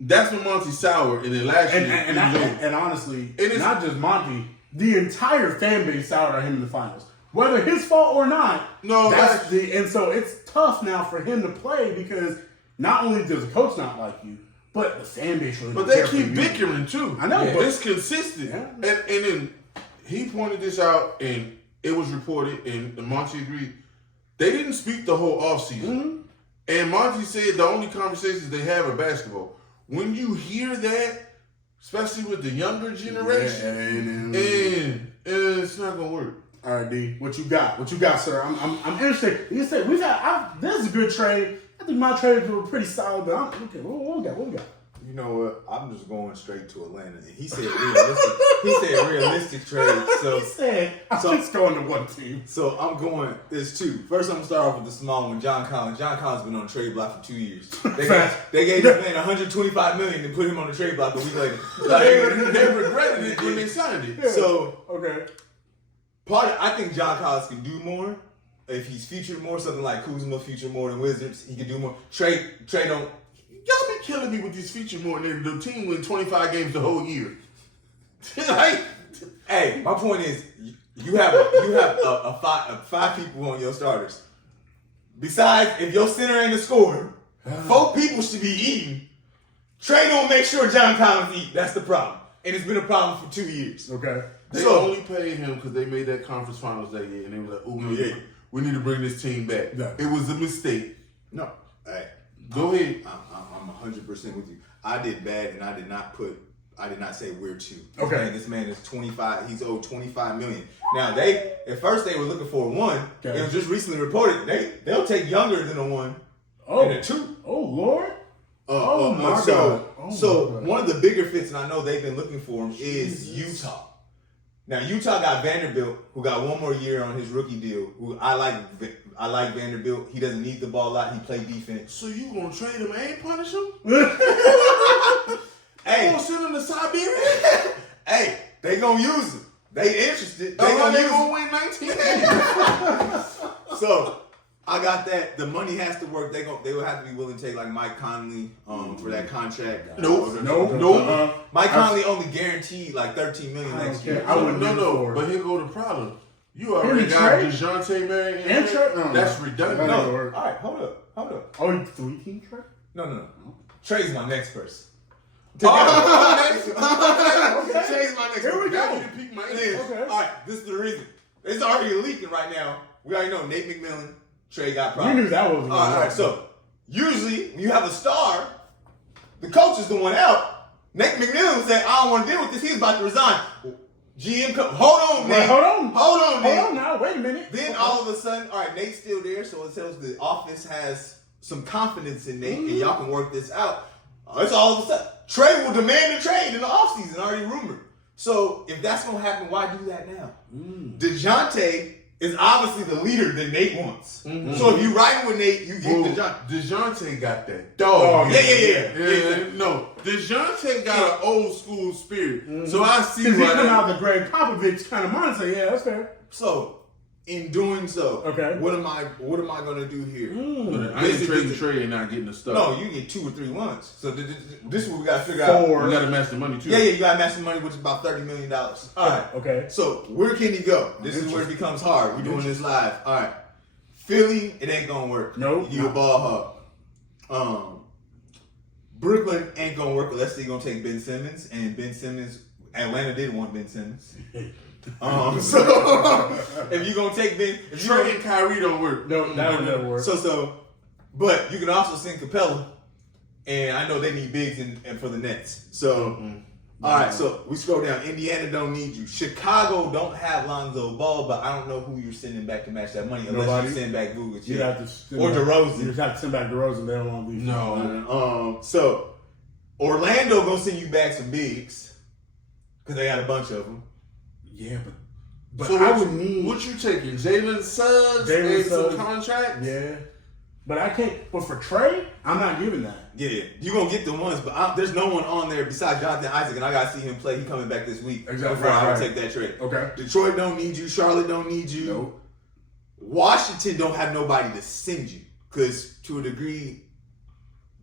That's when Monty soured, and then last year. And honestly, it's not just Monty, the entire fan base soured on him in the finals. Whether his fault or not, and so it's tough now for him to play because not only does the coach not like you, but the fan base really But don't they care for keep you. bickering too. I know, Yeah. but It's consistent. Yeah. And then he pointed this out, and it was reported, and Monty agreed. They didn't speak the whole offseason. Mm-hmm. And Monty said the only conversations they have are basketball. When you hear that, especially with the younger generation, and it's not gonna work. All right, D, what you got? What you got, sir? I'm interested. You said this is a good trade. I think my trades were pretty solid, but okay. What we got? You know what? I'm just going straight to Atlanta. And he said realistic trade. So He said I'm just going to one team. So I'm going. There's two. First, I'm gonna start off with the small one. John Collins. John Collins been on the trade block for 2 years. They gave this man $125 million to put him on the trade block a week later. They regretted it when they signed it. Yeah. So Okay. I think John Collins can do more if he's featured more. Something like Kuzma featured more than Wizards. He can do more. Trade on. Y'all be killing me with these feature more than the team win 25 games the whole year. Like, Hey, my point is, you have a five people on your starters. Besides, if your center ain't a scorer, 4 people should be eating. Trey don't make sure John Collins eat. That's the problem, and it's been a problem for 2 years. Okay. they only paid him because they made that conference finals that year, and they were like, "Oh, we need to bring this team back." Yeah. It was a mistake. No, hey, Go ahead. I'm 100% with you. I did bad, and I did not say we're two. Okay. This man is 25. He's owed $25 million. Now at first they were looking for a 1. Okay. It was just recently reported they'll take younger than a 1 Oh. and a 2. Oh Lord. My God. Oh, so my God. one of the bigger fits, and I know they've been looking for him, is Utah. Now Utah got Vanderbilt, who got 1 more year on his rookie deal. Who I like Vanderbilt. He doesn't need the ball a lot. He play defense. So you gonna trade him and punish him? Hey, You gonna send him to Siberia? hey, they gonna use him. They interested. They They gonna use gonna him. win 19 games. So I got that. The money has to work. They will have to be willing to take like Mike Conley for that contract. Nope. Mike Conley only guaranteed like $13 million next year. I wouldn't do No. it. But here go the problem. You already got DeJounte Murray And Trey? No, That's no. redundant. No. No, all right, hold up. Oh, 3-team trade? No. Trey's my next person. Okay. Trey's my next Here we person. Now go. you done piqued my It interest. is. Okay. All right, this is the reason. It's already leaking right now. We already know Nate McMillan, Trey got You problems. knew that was All right, so usually when you have a star, the coach is the one out. Nate McMillan said, "I don't want to deal with this. He's about to resign." GM, hold on, man. Hold on. Hold on, man. Hold on now. Wait a minute. Then all of a sudden, all right, Nate's still there, so it tells the office has some confidence in Nate, and y'all can work this out. It's all of a sudden. Trey will demand a trade in the offseason, already rumored. So if that's gonna happen, why do that now? DeJounte is obviously the leader that Nate wants. So if you ride with Nate, you get DeJounte. DeJounte got that dog. Yeah. No, DeJounte got an old school spirit. So I see Because he why come out the Greg Popovich kind of mindset. Yeah, that's fair. So in doing so, okay, what am I gonna do here? I ain't trading Trey and not getting the stuff. No, you get 2 or 3 months. So this is what we gotta figure out. You gotta match the money too. Yeah, you gotta match the money, which is about $30 million. All right. Okay. So where can he go? This is where it becomes hard. We're doing this live. All right. Philly, it ain't gonna work. Nope. You a ball hog. Brooklyn ain't gonna work unless they're gonna take Ben Simmons, and Ben Simmons, Atlanta didn't want Ben Simmons. So if you're gonna take Ben, Trey and Kyrie don't work. No, that would never work. But you can also send Capella, and I know they need bigs and for the Nets. So all right, so we scroll down. Indiana don't need you. Chicago don't have Lonzo Ball, but I don't know who you're sending back to match that money unless you send back Vujic. You have to or DeRozan. You just have to send back DeRozan. They don't want to leave. No. So Orlando gonna send you back some bigs because they got a bunch of them. Yeah, but So I would need. What you taking? Jalen Suggs and some contracts? Yeah. But I can't. But for Trey, I'm not giving that. Yeah, you're going to get the ones, but there's no one on there besides Jonathan Isaac, and I got to see him play. He coming back this week. Exactly. Before I would take that trade. Okay. Detroit don't need you. Charlotte don't need you. Nope. Washington don't have nobody to send you because, to a degree,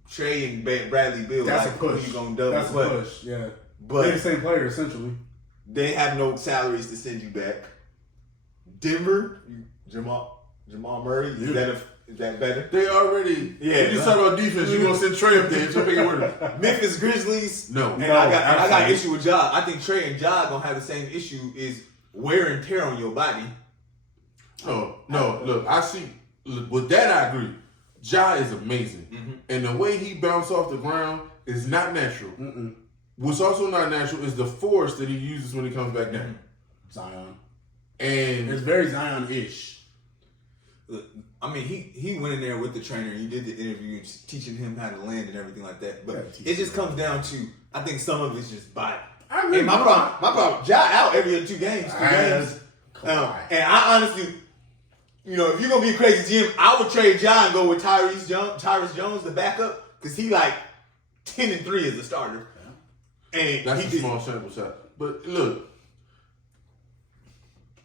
Trey and Bradley Beal. That's like, a push. Who you going to double? That's a push, yeah. But they're the same player, essentially. They have no salaries to send you back. Denver, Jamal Murray, is that better? They already. Yeah. You just talk about defense. You gonna send Trey up there? So make it work. Memphis Grizzlies. No. And I got an issue with Ja. I think Trey and Ja gonna have the same issue is wear and tear on your body. Oh no! Look, I see. Look, with that, I agree. Ja is amazing, and the way he bounced off the ground is not natural. What's also not natural is the force that he uses when he comes back down. Zion. And it's very Zion-ish. I mean, he went in there with the trainer. He did the interview, teaching him how to land and everything like that. But it just comes down to, I think some of it's just body. I agree. And my problem, Ja out every other 2 games, 3 games. And I honestly, if you're gonna be a crazy GM, I would trade Ja and go with Tyrese Jones, the backup, because he like 10-3 as a starter. And that's a small sample size. But look,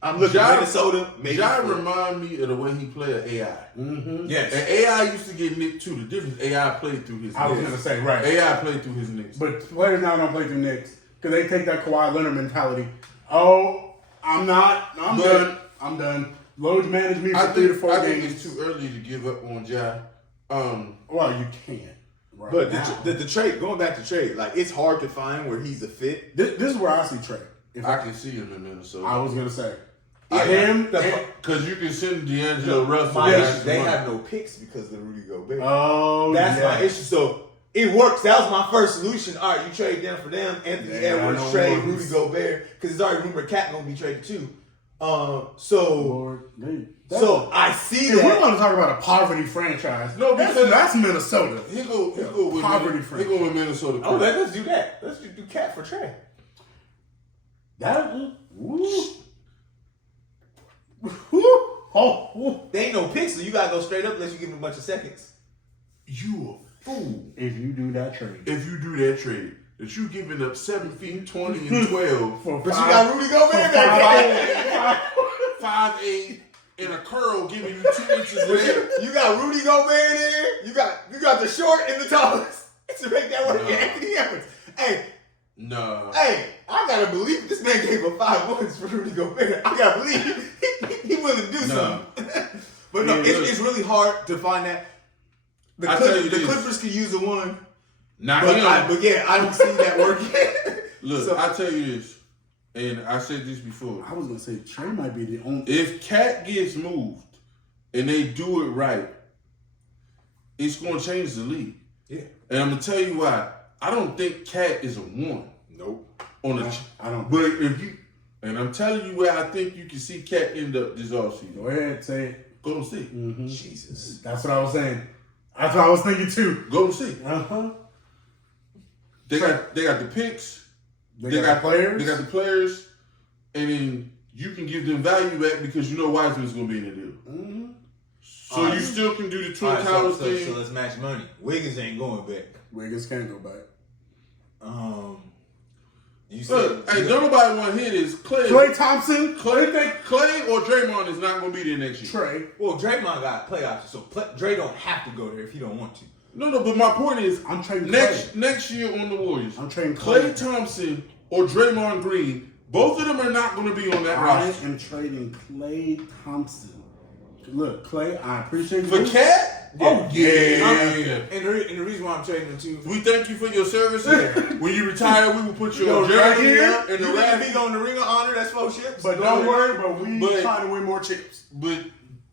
I'm looking at Minnesota. Ja remind me of the way he played at AI. Yes. And AI used to get nicked too. The difference, AI played through his I was going to say, right. AI played through his nicks. But players now don't play through nicks because they take that Kawhi Leonard mentality. Oh, I'm done. Load manage me for 3 to 4 games. I think it's too early to give up on Ja. Well, you can't. Right. But the trade, going back to trade, like it's hard to find where he's a fit. This is where I see trade. I can see him in Minnesota. I was gonna say because you can send D'Angelo Russell. They have no picks because of Rudy Gobert. Oh, that's my issue. So it works. That was my first solution. All right, you trade them for them. Anthony Edwards trade Rudy Gobert because it's already rumored Cat gonna be traded too. So I see that. We're going to talk about a poverty franchise. No, that's Minnesota. He go with poverty franchise. He go with Minnesota. Oh, let's do that. Let's do Cat for Trey. They ain't no picks, so you gotta go straight up unless you give him a bunch of seconds. You a fool if you do that trade. That you giving up 7 feet 20 and 12, but you got Rudy Gobert there. 5'8" and a curl giving you 2 inches left. You got Rudy Gobert there. You got the short and the tallest to make that work. Anthony Edwards. Hey, I gotta believe this man gave up 5 points for Rudy Gobert. I gotta believe he willing to do something. But no, it's really hard to find that. The Clippers could use the one. I don't see that working. Look, I tell you this, and I said this before. I was gonna say Trey might be the only. If Cat gets moved and they do it right, it's gonna change the league. Yeah, and I'm gonna tell you why. I don't think Cat is a 1. Nope. I don't. But if you, and I'm telling you where I think you can see Cat end up this offseason. Go ahead, say it. Golden State. Mm-hmm. Jesus. That's what I was saying. That's what I was thinking too. Golden State. They got the picks. They got players. They got the players, and then you can give them value back because you know Wiseman's going to be in the deal. Mm-hmm. So you still can do the Twin Towers thing. So let's match money. Wiggins ain't going back. Wiggins can't go back. You Look, said, hey, don't nobody want to hear this. Klay Thompson. Clay or Draymond is not going to be there next year. Trey. well, Draymond got play options, so Dre don't have to go there if he don't want to. No, but my point is, I'm trading next year on the Warriors, I'm trading Klay Thompson or Draymond Green, both of them are not going to be on that I roster. am trading Klay Thompson. Look, Klay, I appreciate you. For Cat? Oh, yeah. And the reason why I'm trading him too. We thank you for your services. When you retire, we will put your right jersey here, up and the You can rap. be on the Ring of Honor. That's 4 chips. But don't worry, but we trying to win more chips. But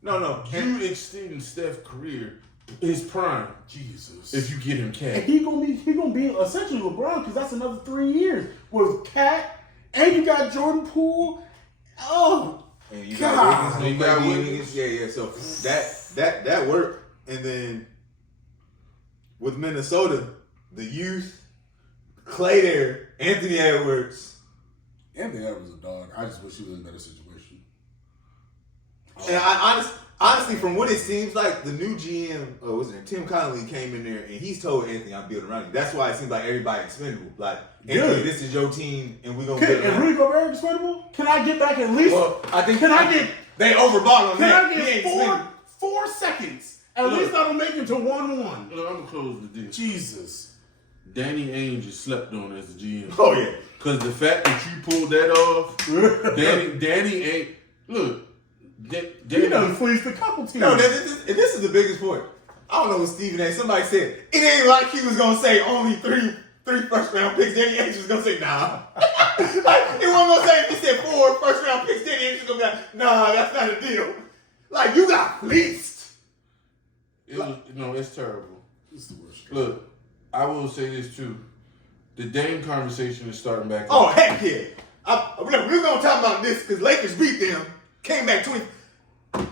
no. you extending Steph's career, his prime, Jesus. if you get him And Cat. he gonna be essentially LeBron because that's another 3 years with Cat and you got Jordan Poole. Oh, And you God. got Wiggins. You got Wiggins. Yeah. So that worked. And then with Minnesota, the youth, Clay there, Anthony Edwards. Anthony Edwards is a dog. I just wish he was in a better situation. And I honestly, from what it seems like, the new GM, Tim Connolly came in there and he's told Anthony, I'm building around you. That's why it seems like everybody expendable. Like, Anthony, this is your team and we're going to build Is around Rudy you. Gobert expendable? Can I get back at least? Well, I think They overbought on Can that. I He ain't get expendable. 4 seconds? At Look. least I don't make it to 1-1. Look, I'm going to close with this. Jesus. Danny Ainge is slept on as the GM. Oh, yeah. Because the fact that you pulled that off, Danny ain't. Look, He Danny. done fleeced a couple teams. No, this is the biggest point. I don't know what Stephen A. Somebody said, it ain't like he was going to say only three first round picks. Danny Ainge was going to say, nah. Like, he wasn't going to say if he said 4 first round picks, Danny Ainge was going to be like, nah, that's not a deal. Like, you got fleeced. It's terrible. It's the worst. Look, I will say this too. The Dame conversation is starting back Oh, up. heck yeah. We're going to talk about this because Lakers beat them. Came back 20.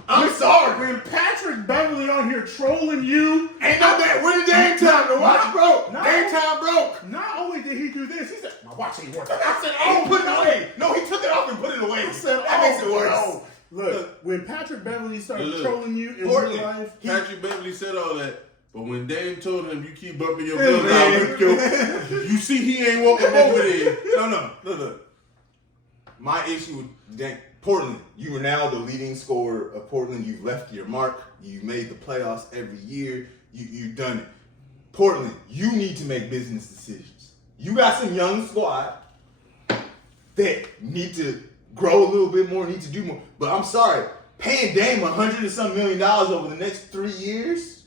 I'm sorry. When Patrick Beverly on here trolling you, Ain't no that. When the Dame time? The watch broke. No. Dame time broke. not only did he do this, he said, my watch ain't working. I said, Oh, oh, put it no. away. No, he took it off and put it away. I said, that makes it worse. no. Look, when Patrick Beverly started Look, trolling you in Portland. real life, Patrick Beverly said all that, but when Dame told him you keep bumping your Hey, gun man. you see he ain't walking over there. No. Look. My issue with Portland, you are now the leading scorer of Portland. You've left your mark. You've made the playoffs every year. You've done it. Portland, you need to make business decisions. You got some young squad that need to grow a little bit more, need to do more. But I'm sorry, paying Dame $100 and some million over the next 3 years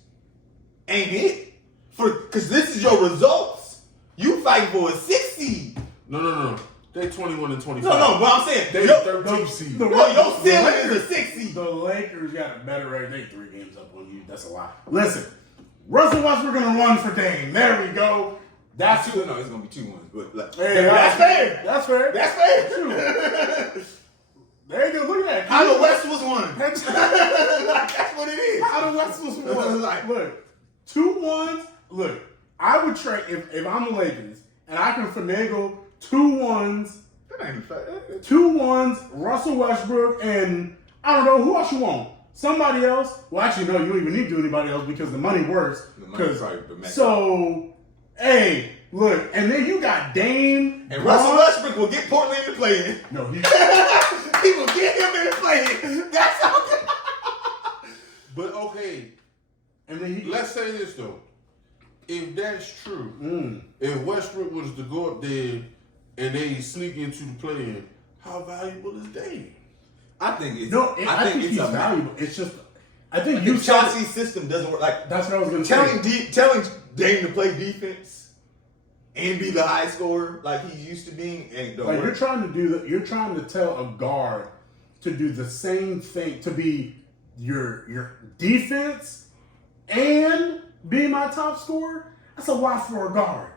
ain't it. Because this is your results. You fighting for a 6 seed. No. They 21 and 25. No, but I'm saying They your 13 seed. your ceiling is a 6 seed. the Lakers got a better record. They 3 games up on you. That's a lot. Listen, Russell Westbrook gonna run for Dame. There we go. That's It's gonna be 2-1, but like, Hey, that's fair. That's fair. That's fair. There you go. Look at that. How the West was won. Like, that's what it is. How the West was won. Like, Look, 2-1s. Look, I would trade if I'm the Lakers and I can finagle 2-1s. that ain't fair. 2-1s, Russell Westbrook, and I don't know who else you want. Somebody else. Well, actually, no, you don't even need to do anybody else because the money works. The money probably the max. So, hey, look, and then you got Dame And Russell Westbrook will get Portland into play-in. No, he. He will get him into play-in. That's how. But okay, And then he. let's say this though. If that's true, if Westbrook was to go up there and they sneak into the play-in, how valuable is Dame? I think it's. No, I think he's a valuable. It's just, I think The you said Chauncey system doesn't work. Like that's what I was gonna say. telling Dame to play defense and be the high scorer like he used to being ain't don't Like work. you're trying to do that. You're trying to tell a guard to do the same thing, to be your defense and be my top scorer. That's a lot for a guard.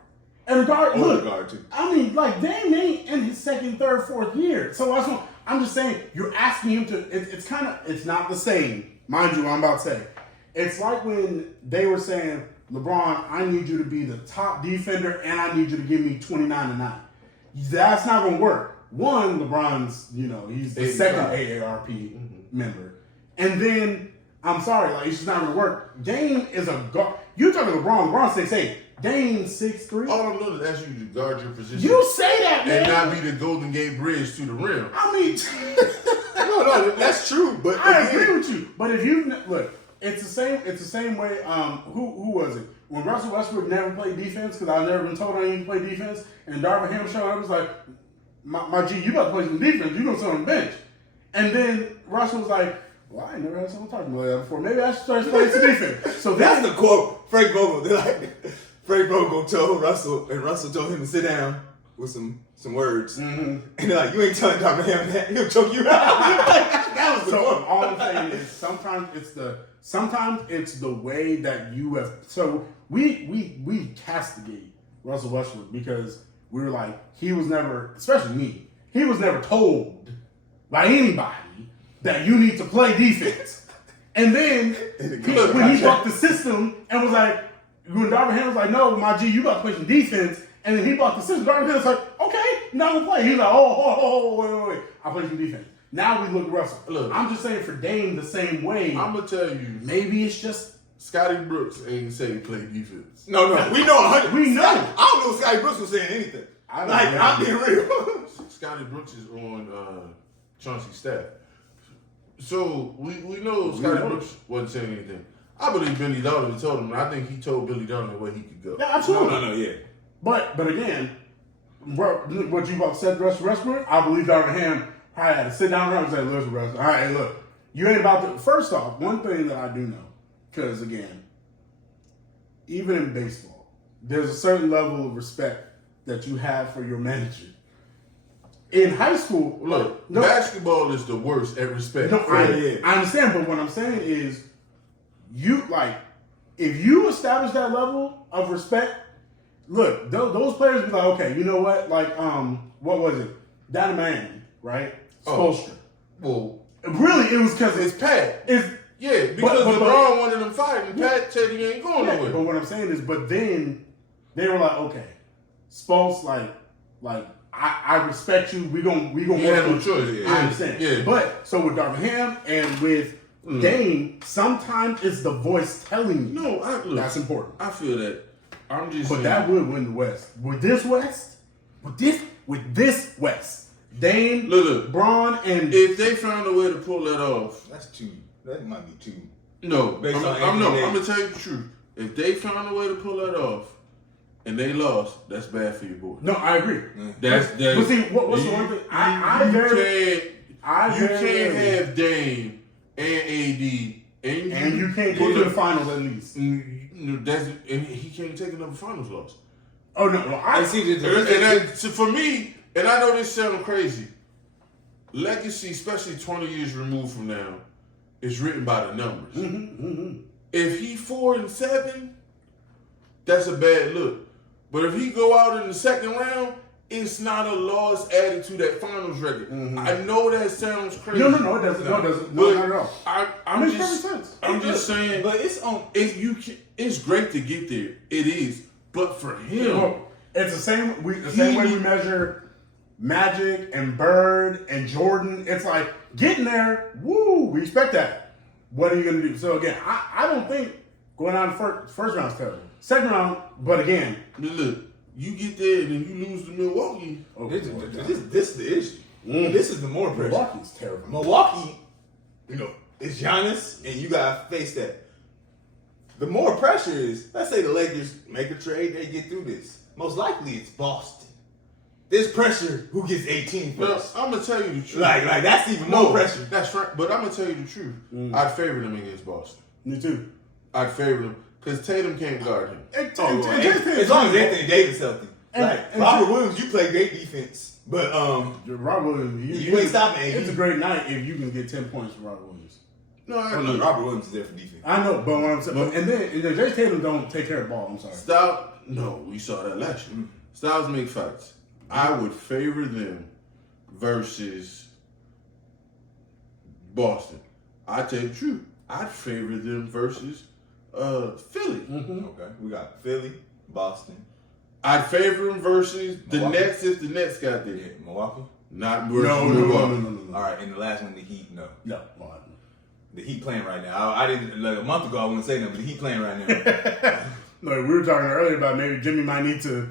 And a guard, look, guard too. I mean, like Dame ain't in his second, third, fourth year. So I'm just saying, you're asking him to. It's not the same, mind you. What I'm about to say, it's like when they were saying, LeBron, I need you to be the top defender, and I need you to give me 29 a night. That's not going to work. One, LeBron's, he's the 85. second AARP member. And then, I'm sorry, like, it's just not going to work. Dame is a guard. You talking LeBron, LeBron's 6'8". Dame's 6'3". All I'm doing is ask you to guard your position. You say that, man. And not be the Golden Gate Bridge to the rim. I mean, No, that's true. But I agree with you. But if you look, it's the same. It's the same way. Who was it? When Russell Westbrook never played defense, because I've never been told I need to play defense, and Darvin Ham showed up, was like, my G, you got to play some defense. You gonna sit on the bench. And then Russell was like, well, I ain't never had someone talk to me like that before. Maybe I should start playing some defense. So that's the quote. Frank Vogel. They're like, Frank Vogel told Russell, and Russell told him to sit down with some words. Mm-hmm. And they're like, you ain't telling Darvin Ham that. He'll choke you out. That was the quote. All I'm saying is sometimes it's the way that you have. So we castigate Russell Westbrook because we were like, he was never, especially me, he was never told by anybody that you need to play defense. And then when he bucked the system and was like, when Darvin Ham was like, no, my G, you got to play some defense. And then he bucked the system. Darvin Ham was like, okay, not gonna play. He's like, wait, I'll play some defense. Now we look at Russell. Look, I'm just saying for Dame the same way. I'm gonna tell you, maybe it's just Scotty Brooks ain't say he played defense. No, we know 100. We know. I don't know if Scotty Brooks was saying anything. I'm being real. Scotty Brooks is on Chauncey's staff, so we know Scotty Brooks wasn't saying anything. I believe Billy Donovan told him, and I think he told Billy Donovan where he could go. Yeah, absolutely. No, yeah. But again, what you about to said Russell Westbrook, I believe Darvin Ham had to sit down and say, listen, Russell, all right, look, you ain't about to. First off, one thing that I do know, because again, even in baseball, there's a certain level of respect that you have for your manager. In high school, look, basketball is the worst at respect. No, I understand, but what I'm saying is, if you establish that level of respect, look, those players be like, okay, you know what? Like, what was it? Down in Miami, right? Spoelstra. Well, really, it was because it's Pat. Because LeBron wanted him fired, and Pat said he ain't going nowhere. But what I'm saying is, but then they were like, okay, Spoels, like I respect you. We gonna work no choice. I understand. Yeah. But so with Darvin Ham and with Dame, sometimes it's the voice telling you. No, that's important. I feel that. I'm just. But that would win the West. With this West, Dame, Braun, and if they found a way to pull that off, that's two. That might be two. No, I'm gonna tell you the truth. If they found a way to pull that off, and they lost, that's bad for your boy. No, I agree. That's. But see, what's the one thing? You can't have Dame and AD and you can't go to the finals at least. And he can't take another finals loss. Oh no, I see. So for me, and I know this sounds crazy. Legacy, especially 20 years removed from now, is written by the numbers. If he 4-7, that's a bad look. But if he go out in the second round, it's not a loss added to that finals record. I know that sounds crazy. No, it doesn't. No, it doesn't. No, not at all. I'm just saying. But it's on. It's great to get there. It is. But for him, it's the same. The same way we measure Magic and Bird and Jordan. It's like getting there. Woo! We expect that. What are you going to do? So again, I don't think going on first round is terrible. Second round, but again, look, you get there and then you lose to Milwaukee. This is the issue. This is the more pressure. Milwaukee's terrible. Milwaukee, it's Giannis, and you gotta face that. The more pressure is, let's say the Lakers make a trade, they get through this. Most likely it's Boston. There's pressure who gets 18 first. Well, I'm gonna tell you the truth. Like that's even more pressure. That's right. But I'm gonna tell you the truth. I'd favor them against Boston. Me too. I'd favor them because Tatum can't guard him. As long as Anthony Davis healthy. Robert Williams, you play great defense, but Robert Williams, you ain't stopping. It's a great night if you can get 10 points from Robert Williams. No, Robert Williams is there for defense. I know, but what I'm saying, and then Jason Tatum don't take care of the ball. I'm sorry. We saw that last year. Styles make fights. I would favor them versus Boston. I tell you the truth. I'd favor them versus Philly. Okay, we got Philly, Boston. I'd favor them versus the Milwaukee. Nets if the Nets got there. Yeah, Milwaukee. Not versus No. Milwaukee. All right, and the last one, the Heat. No, No. the Heat playing right now. I didn't like a month ago. I wouldn't say nothing, but the Heat playing right now. No, we were talking earlier about maybe Jimmy might need to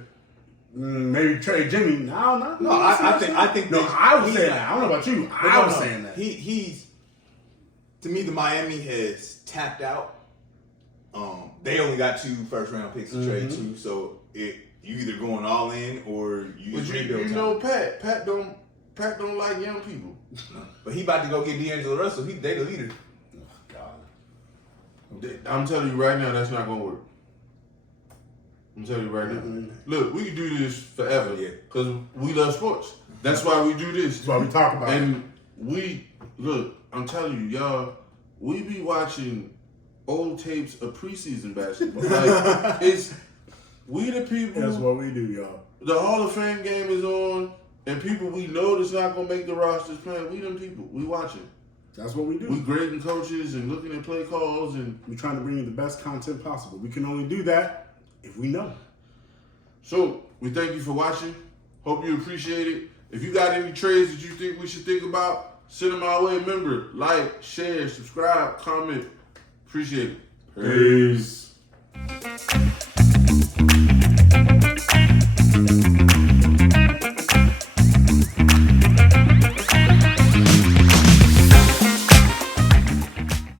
maybe trade Jimmy. No, I think. No, they- I was he's saying not- that. I don't know about you. But I no, was no. saying that. He's to me, the Miami has tapped out. They only got 2 first-round picks to trade to, so you either going all in or you But rebuild. you know, Pat don't like young people. But he about to go get D'Angelo Russell. They the leader. God. I'm telling you right now, that's not gonna work. I'm telling you right now. Look, we can do this forever because we love sports. That's why we do this. That's why we talk about it. And I'm telling you, y'all, we be watching old tapes of preseason basketball. Like, we the people. That's what we do, y'all. The Hall of Fame game is on, and people we know that's not gonna make the rosters playing. We them people. We watching. That's what we do. We grading coaches and looking at play calls and. We're trying to bring you the best content possible. We can only do that if we know. So, we thank you for watching. Hope you appreciate it. If you got any trades that you think we should think about, send them our way. Remember, like, share, subscribe, comment. Appreciate it. Peace.